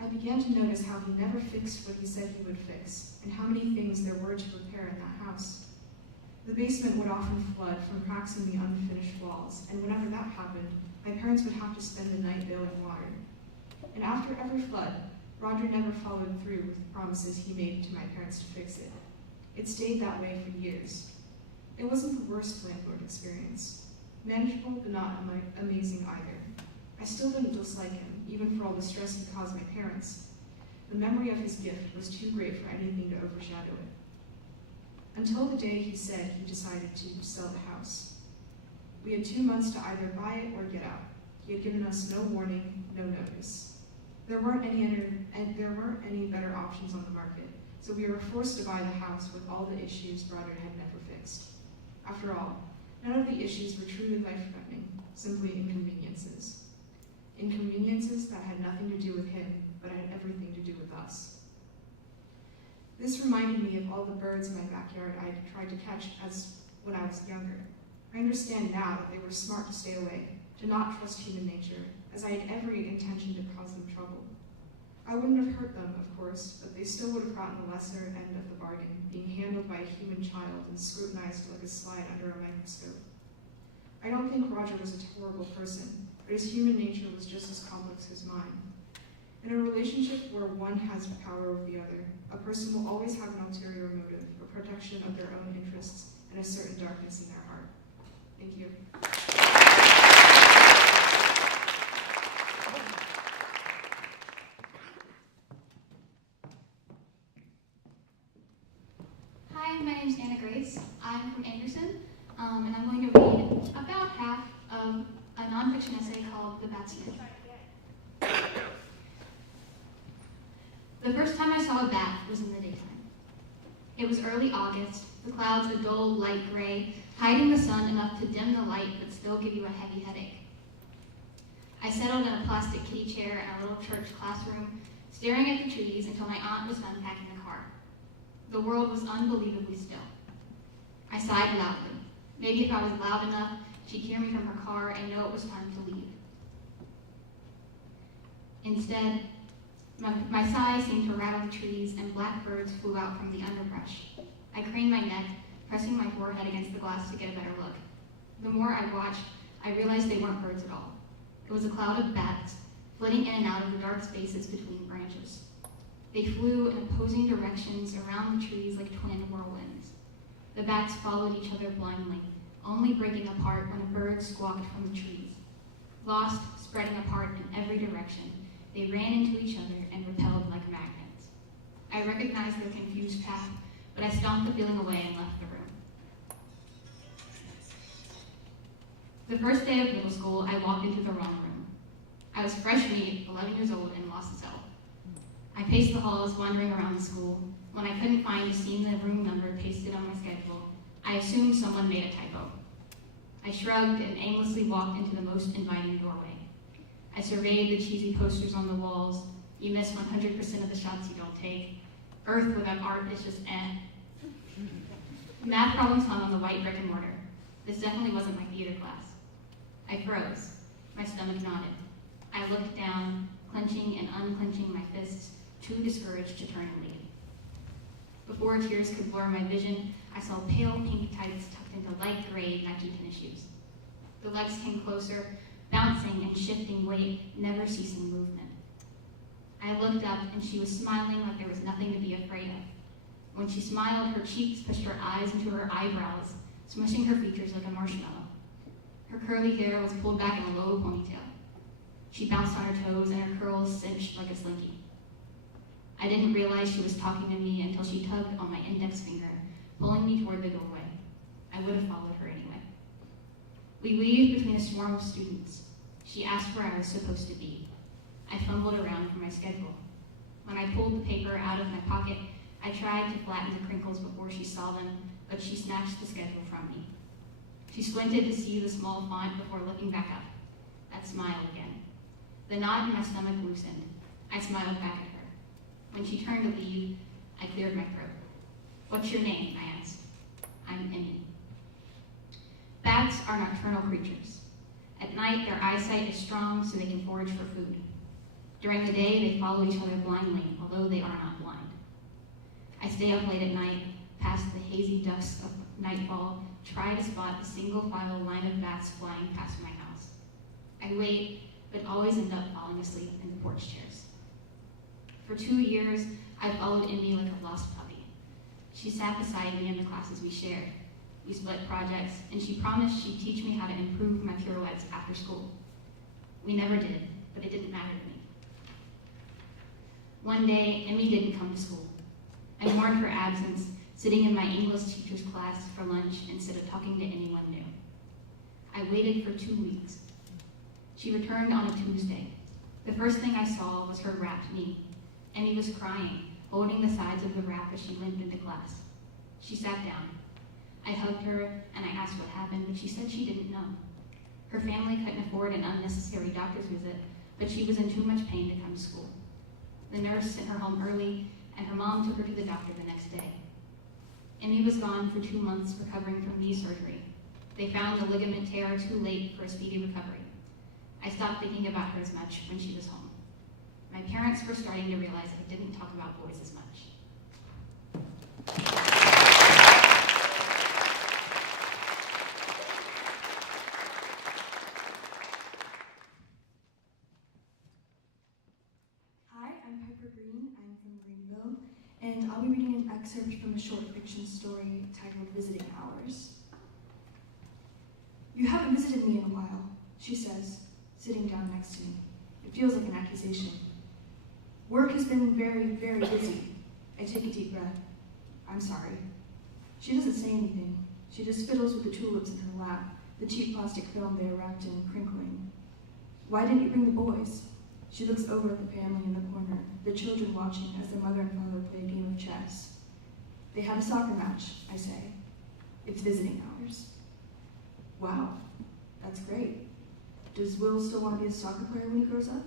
I began to notice how he never fixed what he said he would fix, and how many things there were to repair in that house. The basement would often flood from cracks in the unfinished walls, and whenever that happened, my parents would have to spend the night bailing water. And after every flood, Roger never followed through with the promises he made to my parents to fix it. It stayed that way for years. It wasn't the worst landlord experience. Manageable, but not amazing either. I still didn't dislike him, even for all the stress he caused my parents. The memory of his gift was too great for anything to overshadow it. Until the day he said he decided to sell the house. We had 2 months to either buy it or get out. He had given us no warning, no notice. There weren't any better options on the market, so we were forced to buy the house with all the issues Roger had never fixed. After all, none of the issues were truly life-threatening, simply inconveniences. Inconveniences that had nothing to do with him, but had everything to do with us. This reminded me of all the birds in my backyard I had tried to catch when I was younger. I understand now that they were smart to stay away, to not trust human nature, as I had every intention to cause them trouble. I wouldn't have hurt them, of course, but they still would have gotten the lesser end of the bargain, being handled by a human child and scrutinized like a slide under a microscope. I don't think Roger was a horrible person, but his human nature was just as complex as mine. In a relationship where one has power over the other, a person will always have an ulterior motive, a protection of their own interests, and a certain darkness in their heart. Thank you. Hi, my name is Anna Grace. I'm from Anderson, and I'm going to read about half of a nonfiction essay called The Batsman. The first time I saw a bat was in the daytime. It was early August, the clouds a dull light gray, hiding the sun enough to dim the light but still give you a heavy headache. I settled in a plastic kiddie chair in a little church classroom, staring at the trees until my aunt was done packing the car. The world was unbelievably still. I sighed loudly. Maybe if I was loud enough, she'd hear me from her car and know it was time to leave. Instead, my sigh seemed to rattle the trees, and blackbirds flew out from the underbrush. I craned my neck, pressing my forehead against the glass to get a better look. The more I watched, I realized they weren't birds at all. It was a cloud of bats, flitting in and out of the dark spaces between branches. They flew in opposing directions around the trees like twin whirlwinds. The bats followed each other blindly, only breaking apart when a bird squawked from the trees. Lost, spreading apart in every direction, they ran into each other and repelled like magnets. I recognized their confused path, but I stomped the feeling away and left the room. The first day of middle school, I walked into the wrong room. I was fresh meat, 11 years old, and lost the cell. I paced the halls, wandering around the school. When I couldn't find seeing the room number pasted on my schedule, I assumed someone made a typo. I shrugged and aimlessly walked into the most inviting doorway. I surveyed the cheesy posters on the walls. You miss 100% of the shots you don't take. Earth without art is just eh. Math problems hung on the white brick and mortar. This definitely wasn't my theater class. I froze. My stomach knotted. I looked down, clenching and unclenching my fists, too discouraged to turn and leave. Before tears could blur my vision, I saw pale pink tights tucked into light gray Nike tennis shoes. The legs came closer, bouncing and shifting weight, never ceasing movement. I looked up and she was smiling like there was nothing to be afraid of. When she smiled, her cheeks pushed her eyes into her eyebrows, smushing her features like a marshmallow. Her curly hair was pulled back in a low ponytail. She bounced on her toes and her curls cinched like a slinky. I didn't realize she was talking to me until she tugged on my index finger, pulling me toward the doorway. I would have followed her anyway. We weaved between a swarm of students. She asked where I was supposed to be. I fumbled around for my schedule. When I pulled the paper out of my pocket, I tried to flatten the crinkles before she saw them, but she snatched the schedule from me. She squinted to see the small font before looking back up. That smile again. The knot in my stomach loosened. I smiled back at her. When she turned to leave, I cleared my throat. "What's your name?" I asked. "I'm Emmy." Bats are nocturnal creatures. At night, their eyesight is strong so they can forage for food. During the day, they follow each other blindly, although they are not blind. I stay up late at night, past the hazy dusk of nightfall, try to spot a single-file line of bats flying past my house. I wait, but always end up falling asleep in the porch chairs. For 2 years, I followed Indy like a lost puppy. She sat beside me in the classes we shared. We split projects, and she promised she'd teach me how to improve my pirouettes after school. We never did, but it didn't matter to me. One day, Emmy didn't come to school. I mourned her absence, sitting in my English teacher's class for lunch instead of talking to anyone new. I waited for 2 weeks. She returned on a Tuesday. The first thing I saw was her wrapped knee. Emmy was crying, holding the sides of the wrap as she limped into class. She sat down. I hugged her and I asked what happened, but she said she didn't know. Her family couldn't afford an unnecessary doctor's visit, but she was in too much pain to come to school. The nurse sent her home early, and her mom took her to the doctor the next day. Emmy was gone for 2 months recovering from knee surgery. They found the ligament tear too late for a speedy recovery. I stopped thinking about her as much when she was home. My parents were starting to realize I didn't talk about boys as much. Hi, I'm Piper Green. I'm from Greenville, and I'll be reading an excerpt from a short fiction story titled Visiting Hours. You haven't visited me in a while, she says, sitting down next to me. It feels like an accusation. Work has been very, very busy. I take a deep breath. I'm sorry. She doesn't say anything. She just fiddles with the tulips in her lap, the cheap plastic film they are wrapped in crinkling. Why didn't you bring the boys? She looks over at the family in the corner, the children watching as their mother and father play a game of chess. They had a soccer match, I say. It's visiting hours. Wow, that's great. Does Will still want to be a soccer player when he grows up?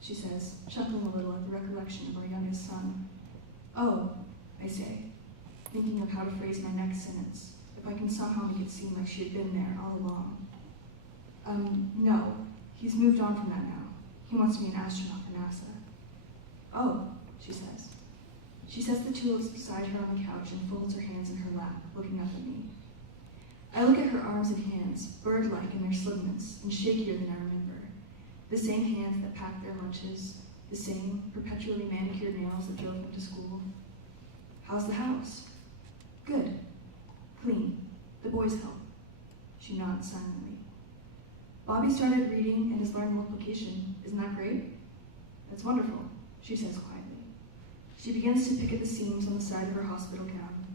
She says, chuckling a little at the recollection of our youngest son. Oh, I say, thinking of how to phrase my next sentence, if I can somehow make it seem like she had been there all along. No, he's moved on from that now. He wants to be an astronaut for NASA. Oh, she says. She sets the tulips beside her on the couch and folds her hands in her lap, looking up at me. I look at her arms and hands, bird-like in their slimness, and shakier than I remember. The same hands that packed their lunches, the same perpetually manicured nails that drove them to school. How's the house? Good. Clean. The boys help. She nods silently. Bobby started reading and has learned multiplication. Isn't that great? That's wonderful, she says quietly. She begins to pick at the seams on the side of her hospital gown.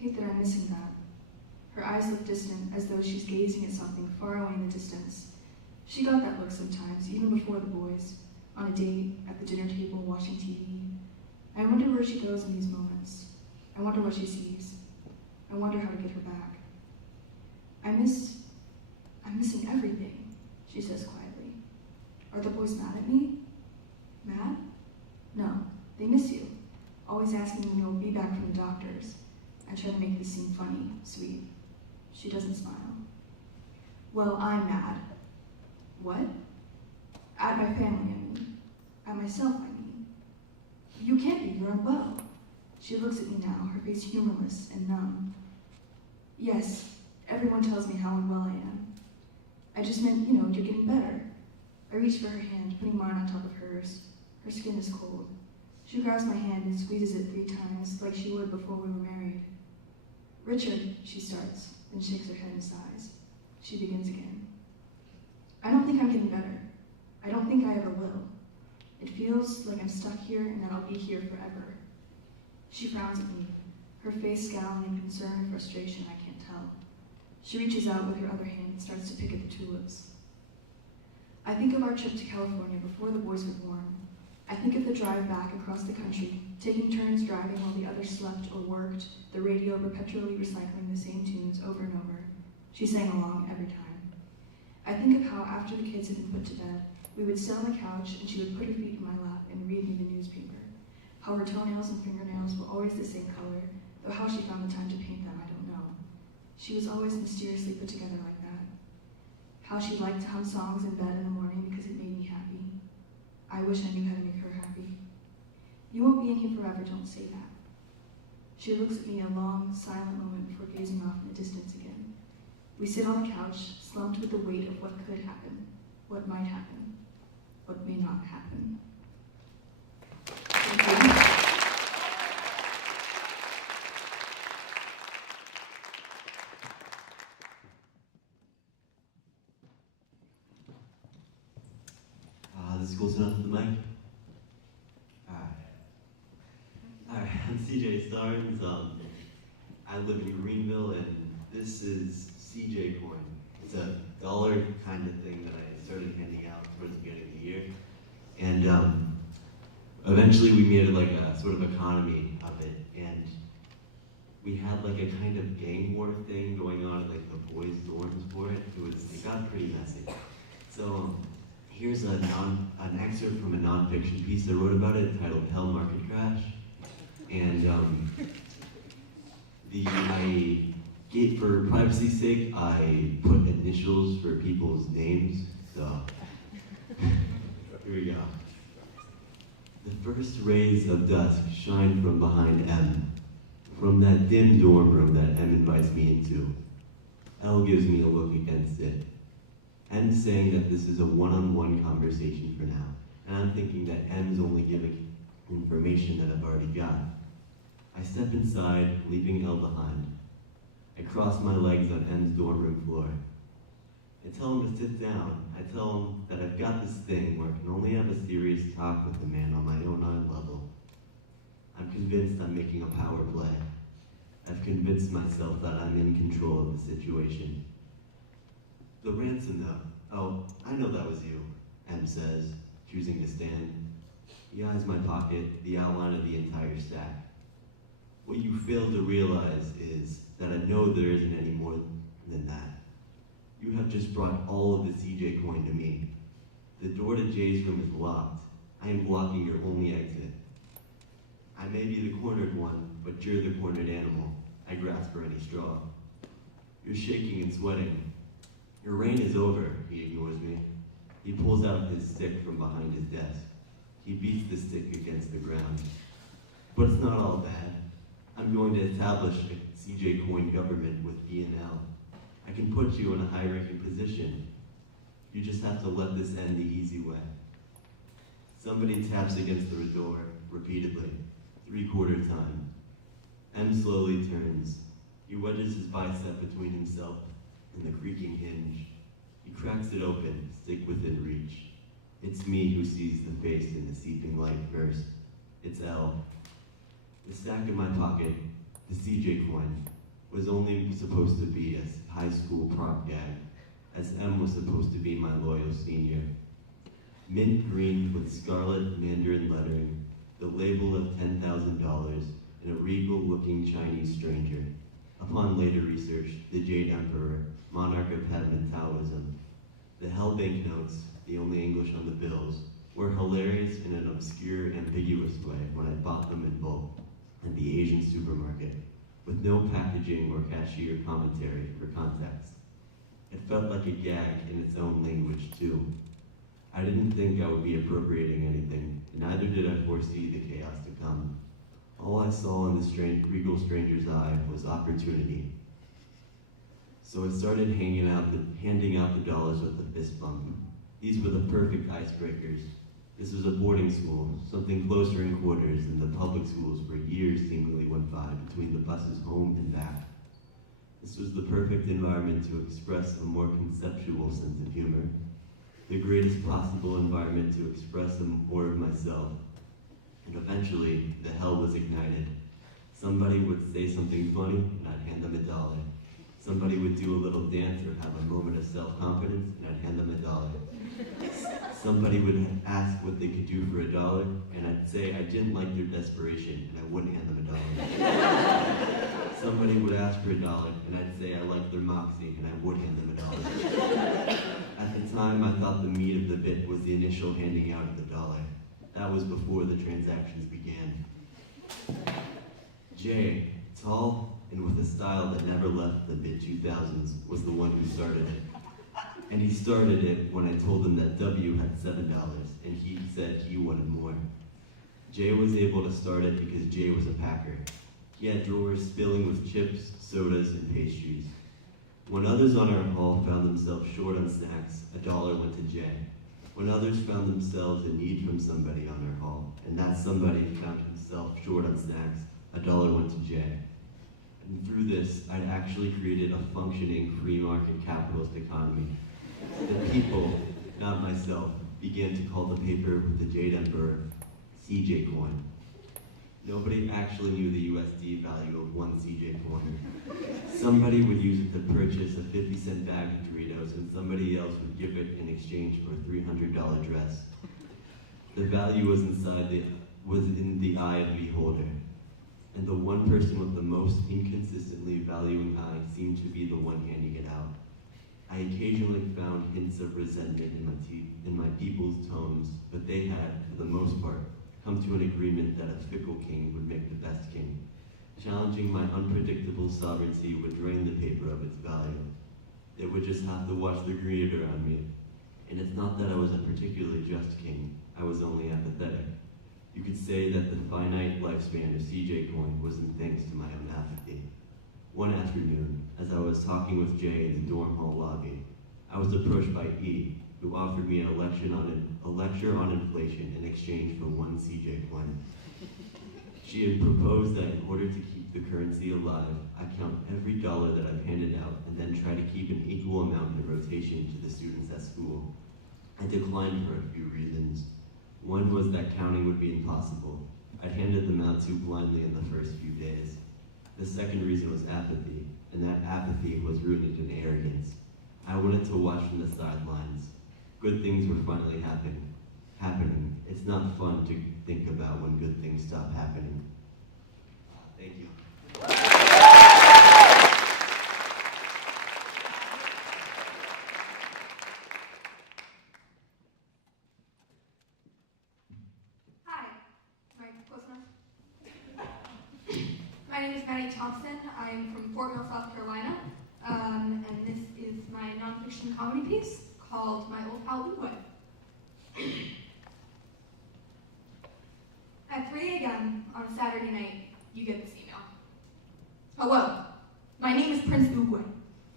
Hate that I'm missing that. Her eyes look distant, as though she's gazing at something far away in the distance. She got that look sometimes, even before the boys, on a date, at the dinner table, watching TV. I wonder where she goes in these moments. I wonder what she sees. I wonder how to get her back. I'm missing everything, she says quietly. Are the boys mad at me? Mad? No, they miss you, always asking when you'll be back from the doctors. I try to make this seem funny, sweet. She doesn't smile. Well, I'm mad. What? At my family, I mean. At myself, I mean. You can't be, you're unwell. She looks at me now, her face humorless and numb. Yes, everyone tells me how unwell I am. I just meant, you're getting better. I reach for her hand, putting mine on top of hers. Her skin is cold. She grabs my hand and squeezes it 3 times, like she would before we were married. Richard, she starts, then shakes her head and sighs. She begins again. I don't think I'm getting better. I don't think I ever will. It feels like I'm stuck here and that I'll be here forever. She frowns at me, her face scowling in concern and frustration I can't tell. She reaches out with her other hand and starts to pick at the tulips. I think of our trip to California before the boys were born. I think of the drive back across the country, taking turns driving while the others slept or worked, the radio perpetually recycling the same tunes over and over. She sang along every time. I think of how after the kids had been put to bed, we would sit on the couch and she would put her feet in my lap and read me the newspaper. How her toenails and fingernails were always the same color, though how she found the time to paint them, I don't know. She was always mysteriously put together like that. How she liked to hum songs in bed in the morning because it made me happy. I wish I knew how been here forever, don't say that. She looks at me a long, silent moment before gazing off in the distance again. We sit on the couch, slumped with the weight of what could happen, what might happen, what may not happen. Thank you. This is close enough to the mic? Alright, I'm CJ Starnes. I live in Greenville, and this is CJ coin. It's a dollar kind of thing that I started handing out towards the beginning of the year. And eventually we made it like a sort of economy of it, and we had like a kind of gang war thing going on at like the boys' dorms for it. It got pretty messy. So here's an excerpt from a nonfiction piece I wrote about it titled Hell Market Crash. And for privacy's sake, I put initials for people's names. So here we go. The first rays of dusk shine from behind M, from that dim dorm room that M invites me into. L gives me a look against it. M's saying that this is a one-on-one conversation for now, and I'm thinking that M's only giving information that I've already got. I step inside, leaving L behind. I cross my legs on M's dorm room floor. I tell him to sit down. I tell him that I've got this thing where I can only have a serious talk with a man on my own eye level. I'm convinced I'm making a power play. I've convinced myself that I'm in control of the situation. The ransom note. Oh, I know that was you, M says, choosing to stand. He eyes my pocket, the outline of the entire stack. What you fail to realize is that I know there isn't any more than that. You have just brought all of the CJ coin to me. The door to Jay's room is locked. I am blocking your only exit. I may be the cornered one, but you're the cornered animal. I grasp for any straw. You're shaking and sweating. Your reign is over, he ignores me. He pulls out his stick from behind his desk. He beats the stick against the ground. But it's not all bad. I'm going to establish a CJ coin government with B&L. I can put you in a high-ranking position. You just have to let this end the easy way. Somebody taps against the door repeatedly, 3/4 time. M slowly turns. He wedges his bicep between himself and the creaking hinge. He cracks it open, stick within reach. It's me who sees the face in the seeping light first. It's L. The stack in my pocket, the CJ coin, was only supposed to be a high school prop gag, as M was supposed to be my loyal senior. Mint green with scarlet Mandarin lettering, the label of $10,000, and a regal-looking Chinese stranger. Upon later research, the Jade Emperor, monarch of Padman Taoism. The Hell banknotes, the only English on the bills, were hilarious in an obscure, ambiguous way when I bought them in bulk at the Asian supermarket, with no packaging or cashier commentary for context. It felt like a gag in its own language, too. I didn't think I would be appropriating anything, and neither did I foresee the chaos to come. All I saw in the regal stranger's eye was opportunity. So I started handing out the dollars with a fist bump. These were the perfect icebreakers. This was a boarding school, something closer in quarters than the public schools where years seemingly went by between the buses home and back. This was the perfect environment to express a more conceptual sense of humor, the greatest possible environment to express more of myself. And eventually, the hell was ignited. Somebody would say something funny, and I'd hand them $1. Somebody would do a little dance or have a moment of self-confidence, and I'd hand them $1. Somebody would ask what they could do for $1, and I'd say I didn't like their desperation, and I wouldn't hand them $1. Somebody would ask for $1, and I'd say I liked their moxie, and I would hand them $1. At the time, I thought the meat of the bit was the initial handing out of the $1. That was before the transactions began. Jay, tall and with a style that never left the mid-2000s, was the one who started it. And he started it when I told him that W had $7, and he said he wanted more. Jay was able to start it because Jay was a packer. He had drawers spilling with chips, sodas, and pastries. When others on our hall found themselves short on snacks, $1 went to Jay. When others found themselves in need from somebody on our hall, and that somebody found himself short on snacks, $1 went to Jay. And through this, I'd actually created a functioning free market capitalist economy. The people, not myself, began to call the paper with the Jade Emperor CJ coin. Nobody actually knew the USD value of one CJ coin. Somebody would use it to purchase a 50-cent bag of Doritos, and somebody else would give it in exchange for a $300 dress. The value was in the eye of the beholder, and the one person with the most inconsistently valuing eye seemed to be the one handing it out. I occasionally found hints of resentment in my people's tones, but they had, for the most part, come to an agreement that a fickle king would make the best king. Challenging my unpredictable sovereignty would drain the paper of its value. They would just have to watch the greed around me. And it's not that I was a particularly just king, I was only apathetic. You could say that the finite lifespan of CJ coin was in thanks to my own apathy. One afternoon, as I was talking with Jay in the dorm hall lobby, I was approached by E, who offered me a lecture on inflation in exchange for one CJ coin. She had proposed that in order to keep the currency alive, I count every dollar that I've handed out and then try to keep an equal amount in rotation to the students at school. I declined for a few reasons. One was that counting would be impossible. I'd handed them out too blindly in the first few days. The second reason was apathy, and that apathy was rooted in arrogance. I wanted to watch from the sidelines. Good things were finally happening. It's not fun to think about when good things stop happening. Thank you. Hi. Am I close enough? My name is Maddie Thompson. I'm from Fort Mill, South Carolina. And this is my nonfiction comedy piece called My Old Pal Uwe. At 3 a.m. on a Saturday night, you get this email. Hello, my name is Prince Uwe.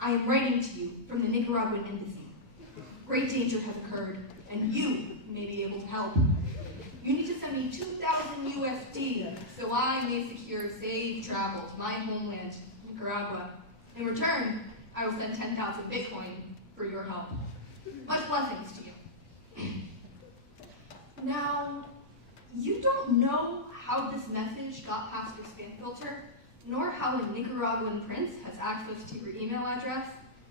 I am writing to you from the Nicaraguan embassy. Great danger has occurred, and you may be able to help. You need to send me 2,000 USD so I may secure safe travel to my homeland, Nicaragua. In return, I will send 10,000 Bitcoin for your help. Much blessings to you. Now, you don't know how this message got past your spam filter, nor how a Nicaraguan prince has access to your email address,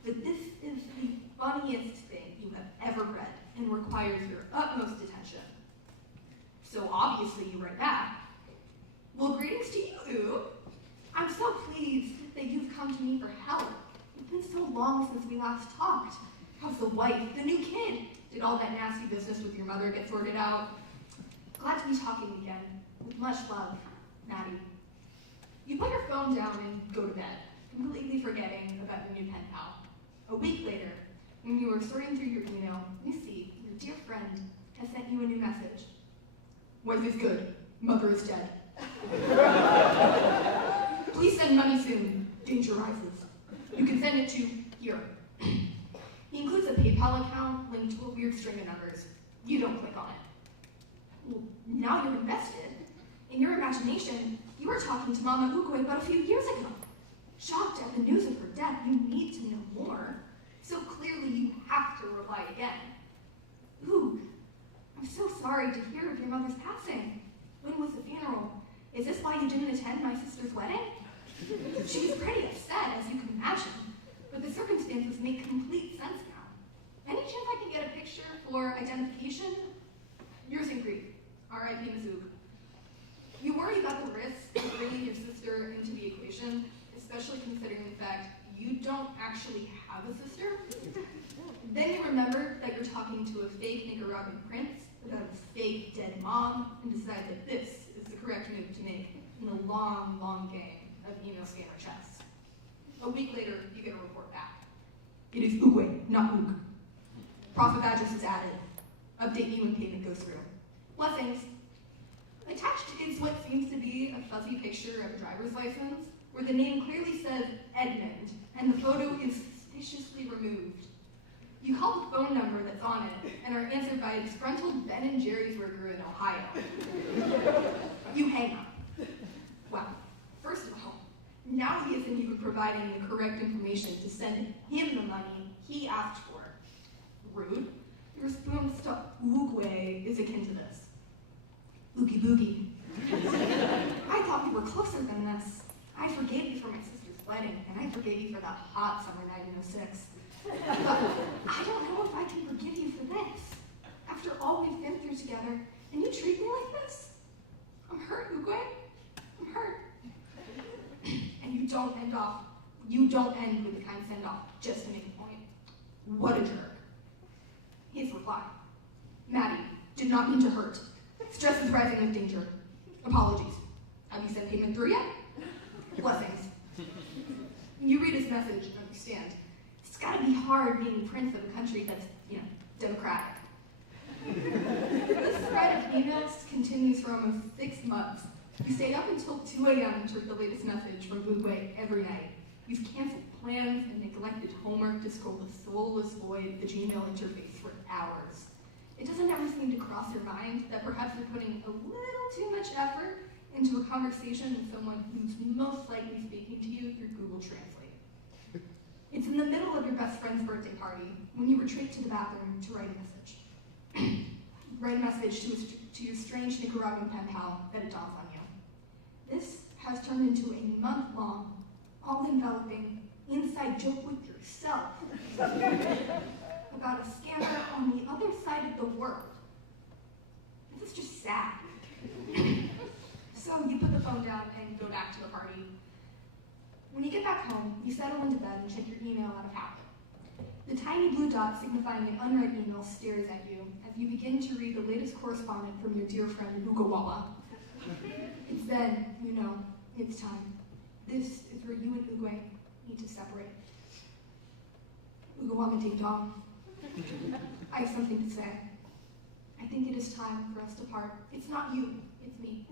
but this is the funniest thing you have ever read and requires your utmost attention. So obviously you write back, well, greetings to you. I'm so pleased that you've come to me for help. It's been so long since we last talked. How's the wife, the new kid? Did all that nasty business with your mother get sorted out? Glad to be talking again. With much love, Maddie. You put your phone down and go to bed, completely forgetting about your new pen pal. A week later, when you were sorting through your email, you see your dear friend has sent you a new message. Wife is good. Mother is dead. Please send money soon. Danger rises. You can send it to here. He includes a PayPal account linked to a weird string of numbers. You don't click on it. Well, now you're invested. In your imagination, you were talking to Mama Uguay about a few years ago. Shocked at the news of her death, you need to know more. So clearly you have to reply again. Ooh, I'm so sorry to hear of your mother's passing. When was the funeral? Is this why you didn't attend my sister's wedding? She was pretty upset, as you can imagine, but the circumstances make complete sense now. Any chance I can get a picture for identification? Yours in Greek, R.I.P. Mizoug. You worry about the risk of bringing your sister into the equation, especially considering the fact you don't actually have a sister. Then you remember that you're talking to a fake Nicaraguan prince about his fake dead mom and decide that this is the correct move to make in the long, long game of email scammer chess. A week later, you get a report back. It is Uguay, not Ug. Profit address is added. Update me when payment goes through. Blessings. Attached is what seems to be a fuzzy picture of a driver's license, where the name clearly says Edmund, and the photo is suspiciously removed. You call the phone number that's on it, and are answered by a disgruntled Ben & Jerry's worker in Ohio. You hang up. Well, first of all, now he isn't even providing the correct information to send him the money he asked for. Rude. Your response to Oogway is akin to this. Oogie boogie. I thought we were closer than this. I forgave you for my sister's wedding, and I forgave you for that hot summer night in '06. But I don't know if I can forgive you for this. After all we've been through together, and you treat me like this? I'm hurt, Oogway. I'm hurt. And you don't end with the kind send-off just to make a point. What a jerk. His reply. Maddie, did not mean to hurt. Stress is rising with danger. Apologies. Have you sent payment through yet? Blessings. When you read his message and understand, it's gotta be hard being prince of a country that's, democratic. This thread of emails continues for almost 6 months. You stay up until 2 a.m. to read the latest message from Oogway every night. You've canceled plans and neglected homework to scroll the soulless void of the Gmail interface for hours. It doesn't ever seem to cross your mind that perhaps you're putting a little too much effort into a conversation with someone who's most likely speaking to you through Google Translate. It's in the middle of your best friend's birthday party when you retreat to the bathroom to write a message. Write a message to your strange Nicaraguan pen pal that it dawns on you. This has turned into a month-long, all-enveloping inside joke with yourself about a scammer on the other side of the world. This is just sad. So you put the phone down and go back to the party. When you get back home, you settle into bed and check your email out of habit. The tiny blue dot signifying an unread email stares at you as you begin to read the latest correspondence from your dear friend Oogawalla. It's then, it's time. This is where you and Oogway need to separate. Oogawalla ding dong. I have something to say. I think it is time for us to part. It's not you, it's me.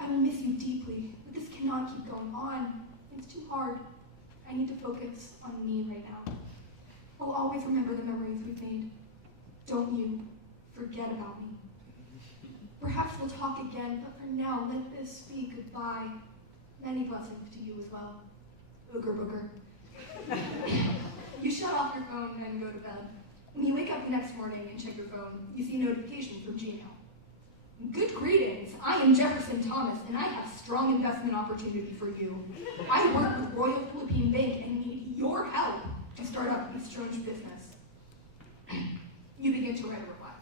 I will miss you deeply, but this cannot keep going on. It's too hard. I need to focus on me right now. I'll always remember the memories we've made. Don't you forget about me. Perhaps we'll talk again, but for now, let this be goodbye. Many blessings to you as well. Ooger booger. You shut off your phone and go to bed. When you wake up the next morning and check your phone, you see notifications from Gmail. Good greetings. I am Jefferson Thomas, and I have strong investment opportunity for you. I work with Royal Philippine Bank and need your help to start up this strange business. You begin to write a reply.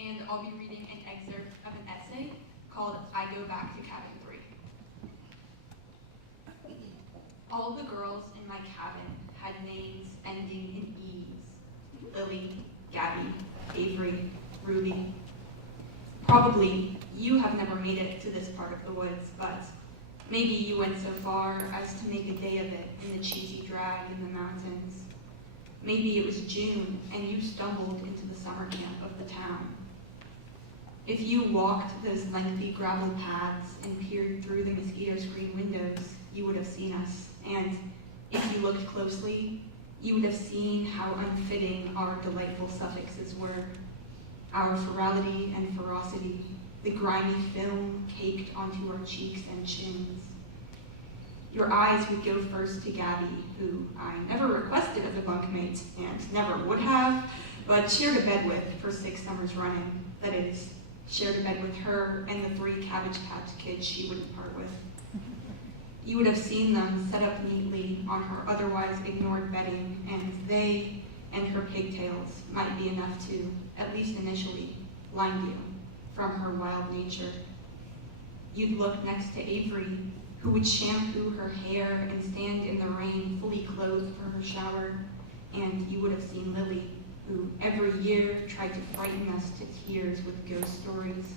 And I'll be reading an excerpt of an essay called I Go Back to Cabin 3. All the girls in my cabin had names ending in E's. Lily, Gabby, Avery, Ruby. Probably you have never made it to this part of the woods, but maybe you went so far as to make a day of it in the cheesy drag in the mountains. Maybe it was June and you stumbled into the summer camp of the town. If you walked those lengthy gravel paths and peered through the mosquito-screen windows, you would have seen us. And if you looked closely, you would have seen how unfitting our delightful suffixes were. Our ferality and ferocity, the grimy film caked onto our cheeks and chins. Your eyes would go first to Gabby, who I never requested as a bunkmate, and never would have, but shared a bed with for 6 summers running. That is, shared a bed with her and the 3 Cabbage Patch kids she wouldn't part with. You would have seen them set up neatly on her otherwise ignored bedding, and they and her pigtails might be enough to, at least initially, blind you from her wild nature. You'd look next to Avery, who would shampoo her hair and stand in the rain fully clothed for her shower, and you would have seen Lily, who every year tried to frighten us to tears with ghost stories.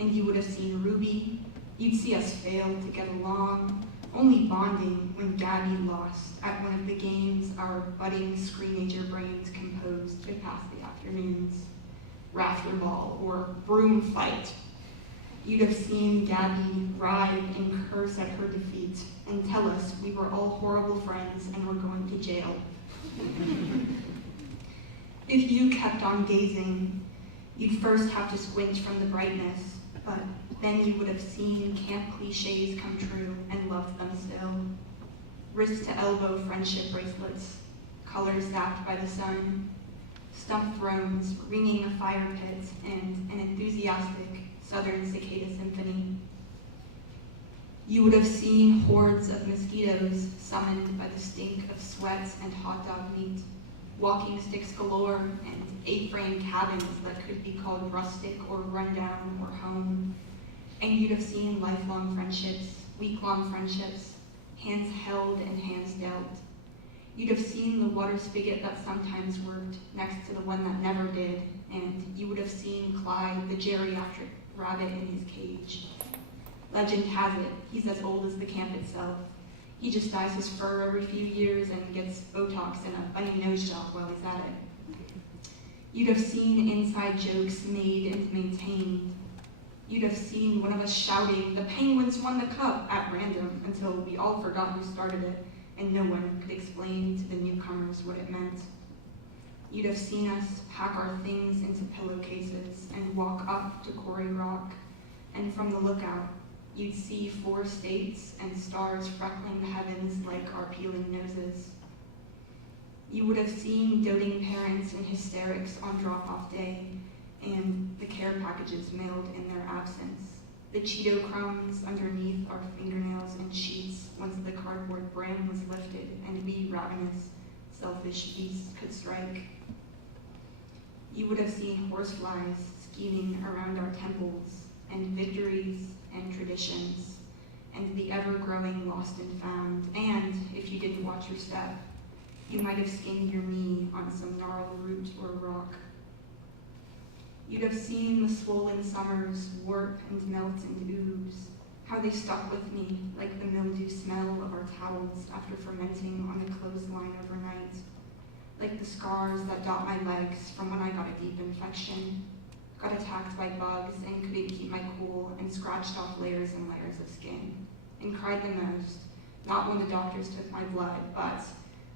and you would have seen Ruby. You'd see us fail to get along, only bonding when Gabby lost at one of the games our budding screenager brains composed to pass the afternoons, rafter ball or broom fight. You'd have seen Gabby writhe and curse at her defeat and tell us we were all horrible friends and were going to jail. If you kept on gazing, you'd first have to squint from the brightness, but then you would have seen camp cliches come true and loved them still. Wrist to elbow friendship bracelets, colors zapped by the sun, stumped thrones ringing a fire pit, and an enthusiastic southern cicada symphony. You would have seen hordes of mosquitoes summoned by the stink of sweat and hot dog meat, walking sticks galore, and A-frame cabins that could be called rustic or rundown or home. And you'd have seen lifelong friendships, week-long friendships, hands held and hands dealt. You'd have seen the water spigot that sometimes worked next to the one that never did, and you would have seen Clyde, the geriatric rabbit in his cage. Legend has it, he's as old as the camp itself. He just dyes his fur every few years and gets Botox and a bunny nose job while he's at it. You'd have seen inside jokes made and maintained. You'd have seen one of us shouting, "The Penguins won the cup," at random until we all forgot who started it and no one could explain to the newcomers what it meant. You'd have seen us pack our things into pillowcases and walk up to Quarry Rock, and from the lookout, you'd see 4 states and stars freckling the heavens like our peeling noses. You would have seen doting parents in hysterics on drop-off day, and the care packages mailed in their absence, the Cheeto crumbs underneath our fingernails and sheets once the cardboard brand was lifted and we ravenous, selfish beasts could strike. You would have seen horseflies scheming around our temples, and victories and traditions, and the ever-growing lost and found, and, if you didn't watch your step, you might have skinned your knee on some gnarled root or rock. You'd have seen the swollen summers warp and melt and ooze, how they stuck with me like the mildew smell of our towels after fermenting on a clothesline overnight, like the scars that dot my legs from when I got a deep infection, got attacked by bugs and couldn't keep my cool and scratched off layers and layers of skin, and cried the most, not when the doctors took my blood, but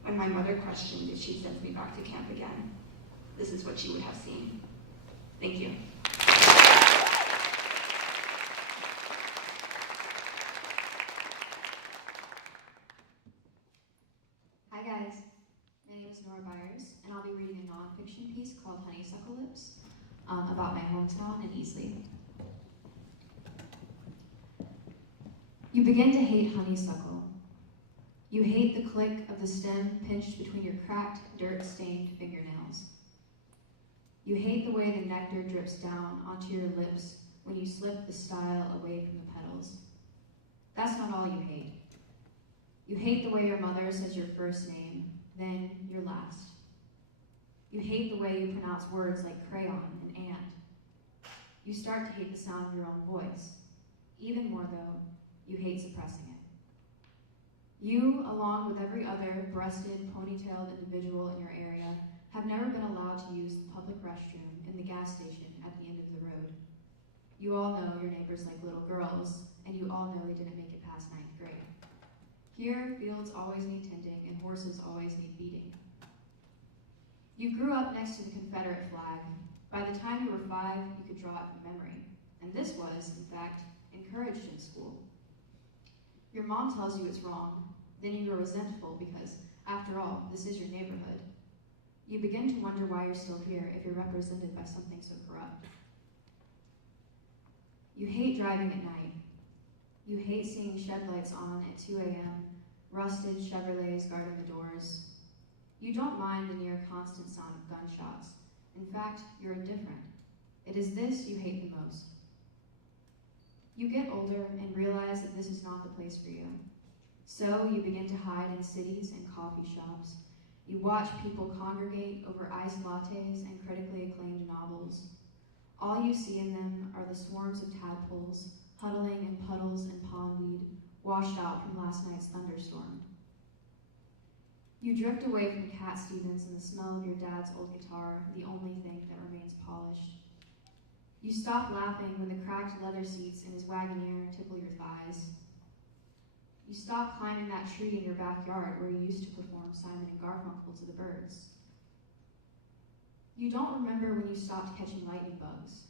when my mother questioned if she'd send me back to camp again. This is what she would have seen. Thank you. Hi guys, my name is Nora Byers, and I'll be reading a nonfiction piece called Honeysuckle Lips about my hometown in Easley. You begin to hate honeysuckle. You hate the click of the stem pinched between your cracked, dirt-stained fingernails. You hate the way the nectar drips down onto your lips when you slip the style away from the petals. That's not all you hate. You hate the way your mother says your first name, then your last. You hate the way you pronounce words like crayon and and. You start to hate the sound of your own voice. Even more though, you hate suppressing it. You, along with every other breasted, ponytailed individual in your area, have never been allowed to use the public restroom in the gas station at the end of the road. You all know your neighbors like little girls, and you all know they didn't make it past 9th grade. Here, fields always need tending, and horses always need beating. You grew up next to the Confederate flag. By the time you were 5, you could draw it from memory, and this was, in fact, encouraged in school. Your mom tells you it's wrong, then you are resentful because, after all, this is your neighborhood. You begin to wonder why you're still here if you're represented by something so corrupt. You hate driving at night. You hate seeing shed lights on at 2 a.m., rusted Chevrolets guarding the doors. You don't mind the near constant sound of gunshots. In fact, you're indifferent. It is this you hate the most. You get older and realize that this is not the place for you. So you begin to hide in cities and coffee shops. You watch people congregate over iced lattes and critically acclaimed novels. All you see in them are the swarms of tadpoles, huddling in puddles and pondweed, washed out from last night's thunderstorm. You drift away from Cat Stevens and the smell of your dad's old guitar, the only thing that remains polished. You stop laughing when the cracked leather seats in his Wagoneer tickle your thighs. You stop climbing that tree in your backyard where you used to perform Simon and Garfunkel to the birds. You don't remember when you stopped catching lightning bugs.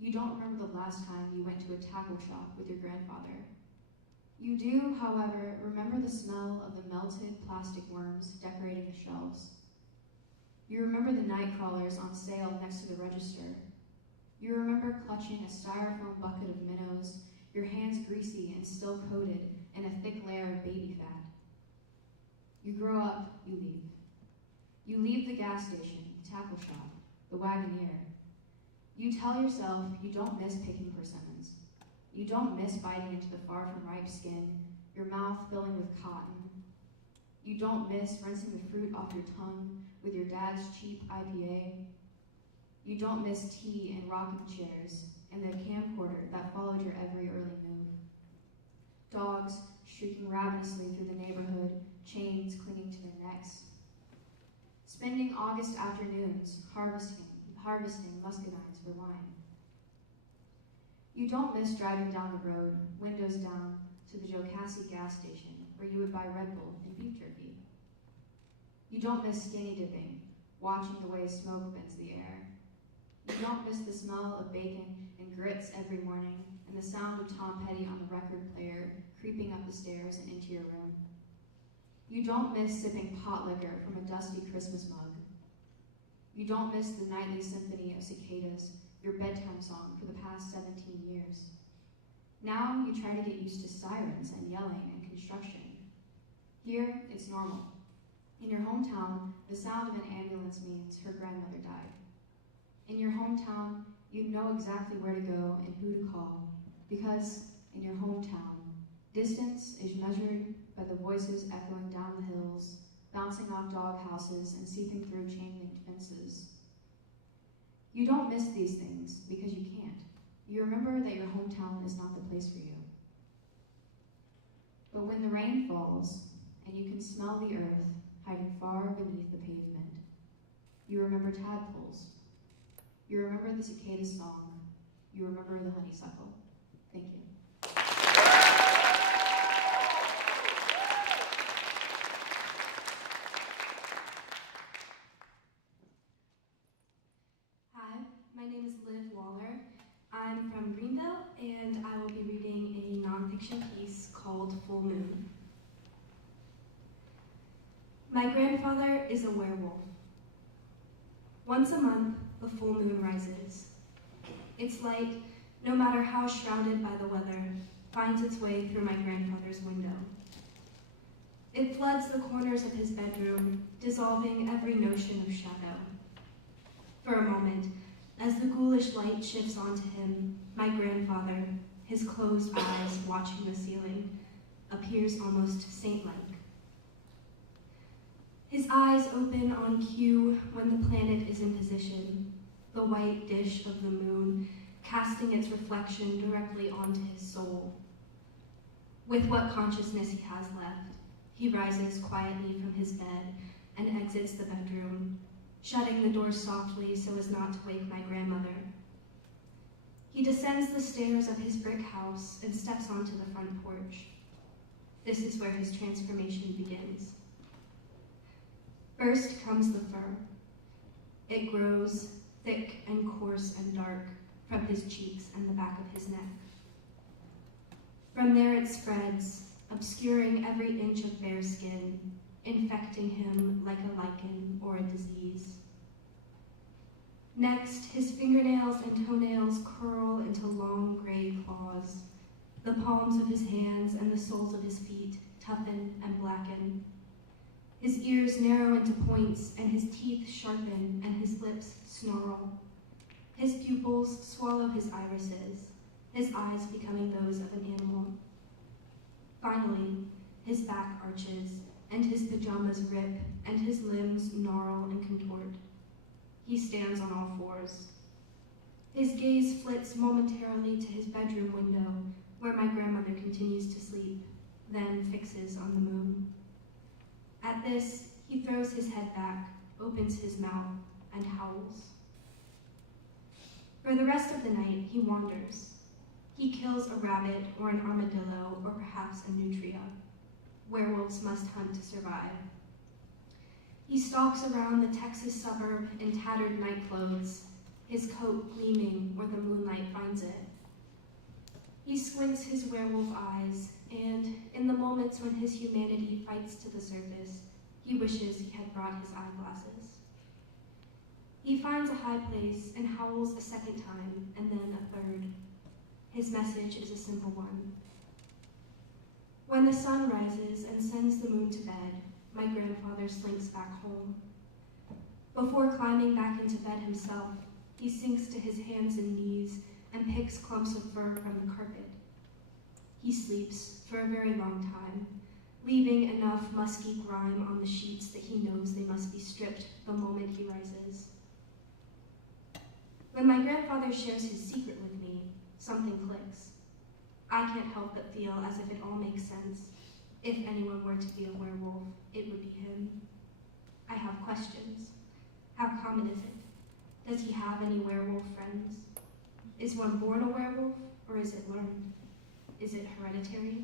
You don't remember the last time you went to a tackle shop with your grandfather. You do, however, remember the smell of the melted plastic worms decorating the shelves. You remember the night crawlers on sale next to the register. You remember clutching a styrofoam bucket of minnows, your hands greasy and still coated in a thick layer of baby fat. You grow up, you leave. You leave the gas station, the tackle shop, the Wagoneer. You tell yourself you don't miss picking persimmons. You don't miss biting into the far from ripe skin, your mouth filling with cotton. You don't miss rinsing the fruit off your tongue with your dad's cheap IPA. You don't miss tea and rocking chairs and the camcorder that followed your every early move. Dogs shrieking ravenously through the neighborhood, chains clinging to their necks. Spending August afternoons harvesting muscadines for wine. You don't miss driving down the road, windows down, to the Jocassee gas station where you would buy Red Bull and beef jerky. You don't miss skinny dipping, watching the way smoke bends the air. You don't miss the smell of bacon and grits every morning and the sound of Tom Petty on the record player creeping up the stairs and into your room. You don't miss sipping pot liquor from a dusty Christmas mug. You don't miss the nightly symphony of cicadas, your bedtime song for the past 17 years. Now you try to get used to sirens and yelling and construction. Here, it's normal. In your hometown, the sound of an ambulance means her grandmother died. In your hometown, you know exactly where to go and who to call, because in your hometown, distance is measured by the voices echoing down the hills, bouncing off dog houses and seeping through chain-linked fences. You don't miss these things because you can't. You remember that your hometown is not the place for you. But when the rain falls and you can smell the earth hiding far beneath the pavement, you remember tadpoles. You remember the cicada song. You remember the honeysuckle. Thank you. Hi, my name is Liv Waller. I'm from Greenville, and I will be reading a nonfiction piece called Full Moon. My grandfather is a werewolf. Once a month, the full moon rises. Its light, no matter how shrouded by the weather, finds its way through my grandfather's window. It floods the corners of his bedroom, dissolving every notion of shadow. For a moment, as the ghoulish light shifts onto him, my grandfather, his closed eyes watching the ceiling, appears almost saint-like. His eyes open on cue when the planet is in position, the white dish of the moon casting its reflection directly onto his soul. With what consciousness he has left, he rises quietly from his bed and exits the bedroom, shutting the door softly so as not to wake my grandmother. He descends the stairs of his brick house and steps onto the front porch. This is where his transformation begins. First comes the fur. It grows thick and coarse and dark from his cheeks and the back of his neck. From there it spreads, obscuring every inch of bare skin, infecting him like a lichen or a disease. Next, his fingernails and toenails curl into long gray claws. The palms of his hands and the soles of his feet toughen and blacken. His ears narrow into points, and his teeth sharpen, and his lips snarl. His pupils swallow his irises, his eyes becoming those of an animal. Finally, his back arches, and his pajamas rip, and his limbs gnarl and contort. He stands on all fours. His gaze flits momentarily to his bedroom window, where my grandmother continues to sleep, then fixes on the moon. At this, he throws his head back, opens his mouth, and howls. For the rest of the night, he wanders. He kills a rabbit or an armadillo or perhaps a nutria. Werewolves must hunt to survive. He stalks around the Texas suburb in tattered night clothes, his coat gleaming where the moonlight finds it. He squints his werewolf eyes, and in the moments when his humanity fights to the surface, he wishes he had brought his eyeglasses. He finds a high place and howls a second time, and then a third. His message is a simple one. When the sun rises and sends the moon to bed, my grandfather slinks back home. Before climbing back into bed himself, he sinks to his hands and knees and picks clumps of fur from the carpet. He sleeps for a very long time, leaving enough musky grime on the sheets that he knows they must be stripped the moment he rises. When my grandfather shares his secret with me, something clicks. I can't help but feel as if it all makes sense. If anyone were to be a werewolf, it would be him. I have questions. How common is it? Does he have any werewolf friends? Is one born a werewolf, or is it learned? Is it hereditary?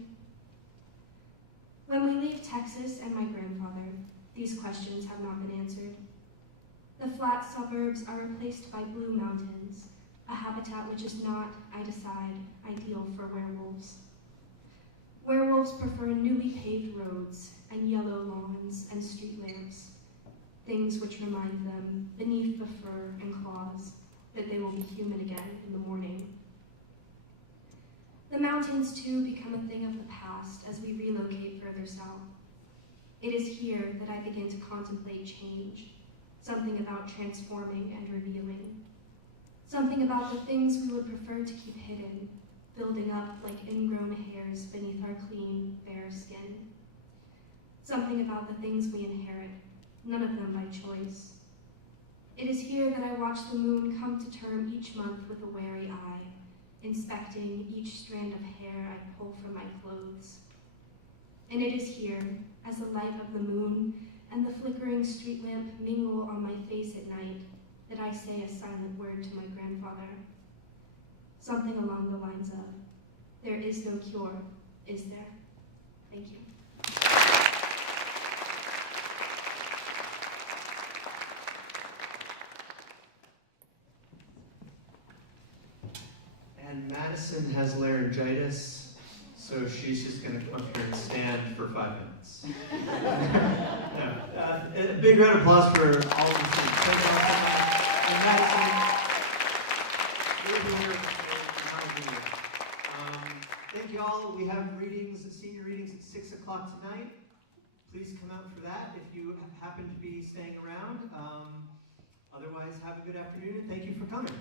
When we leave Texas and my grandfather, these questions have not been answered. The flat suburbs are replaced by blue mountains, a habitat which is not, I decide, ideal for werewolves. Werewolves prefer newly paved roads and yellow lawns and street lamps, things which remind them, beneath the fur and claws, that they will be human again in the morning. The mountains, too, become a thing of the past as we relocate further south. It is here that I begin to contemplate change, something about transforming and revealing, something about the things we would prefer to keep hidden, building up like ingrown hairs beneath our clean, bare skin. Something about the things we inherit, none of them by choice. It is here that I watch the moon come to term each month with a wary eye, inspecting each strand of hair I pull from my clothes. And it is here, as the light of the moon and the flickering street lamp mingle on my face at night, that I say a silent word to my grandfather. Something along the lines of, "There is no cure, is there?" Thank you. And Madison has laryngitis, so she's just going to come up here and stand for 5 minutes. A big round of applause for all of the students. Thank you all so much. And Madison, you're here thank you all. We have readings, senior readings at 6 o'clock tonight. Please come out for that if you happen to be staying around. Otherwise, have a good afternoon and thank you for coming.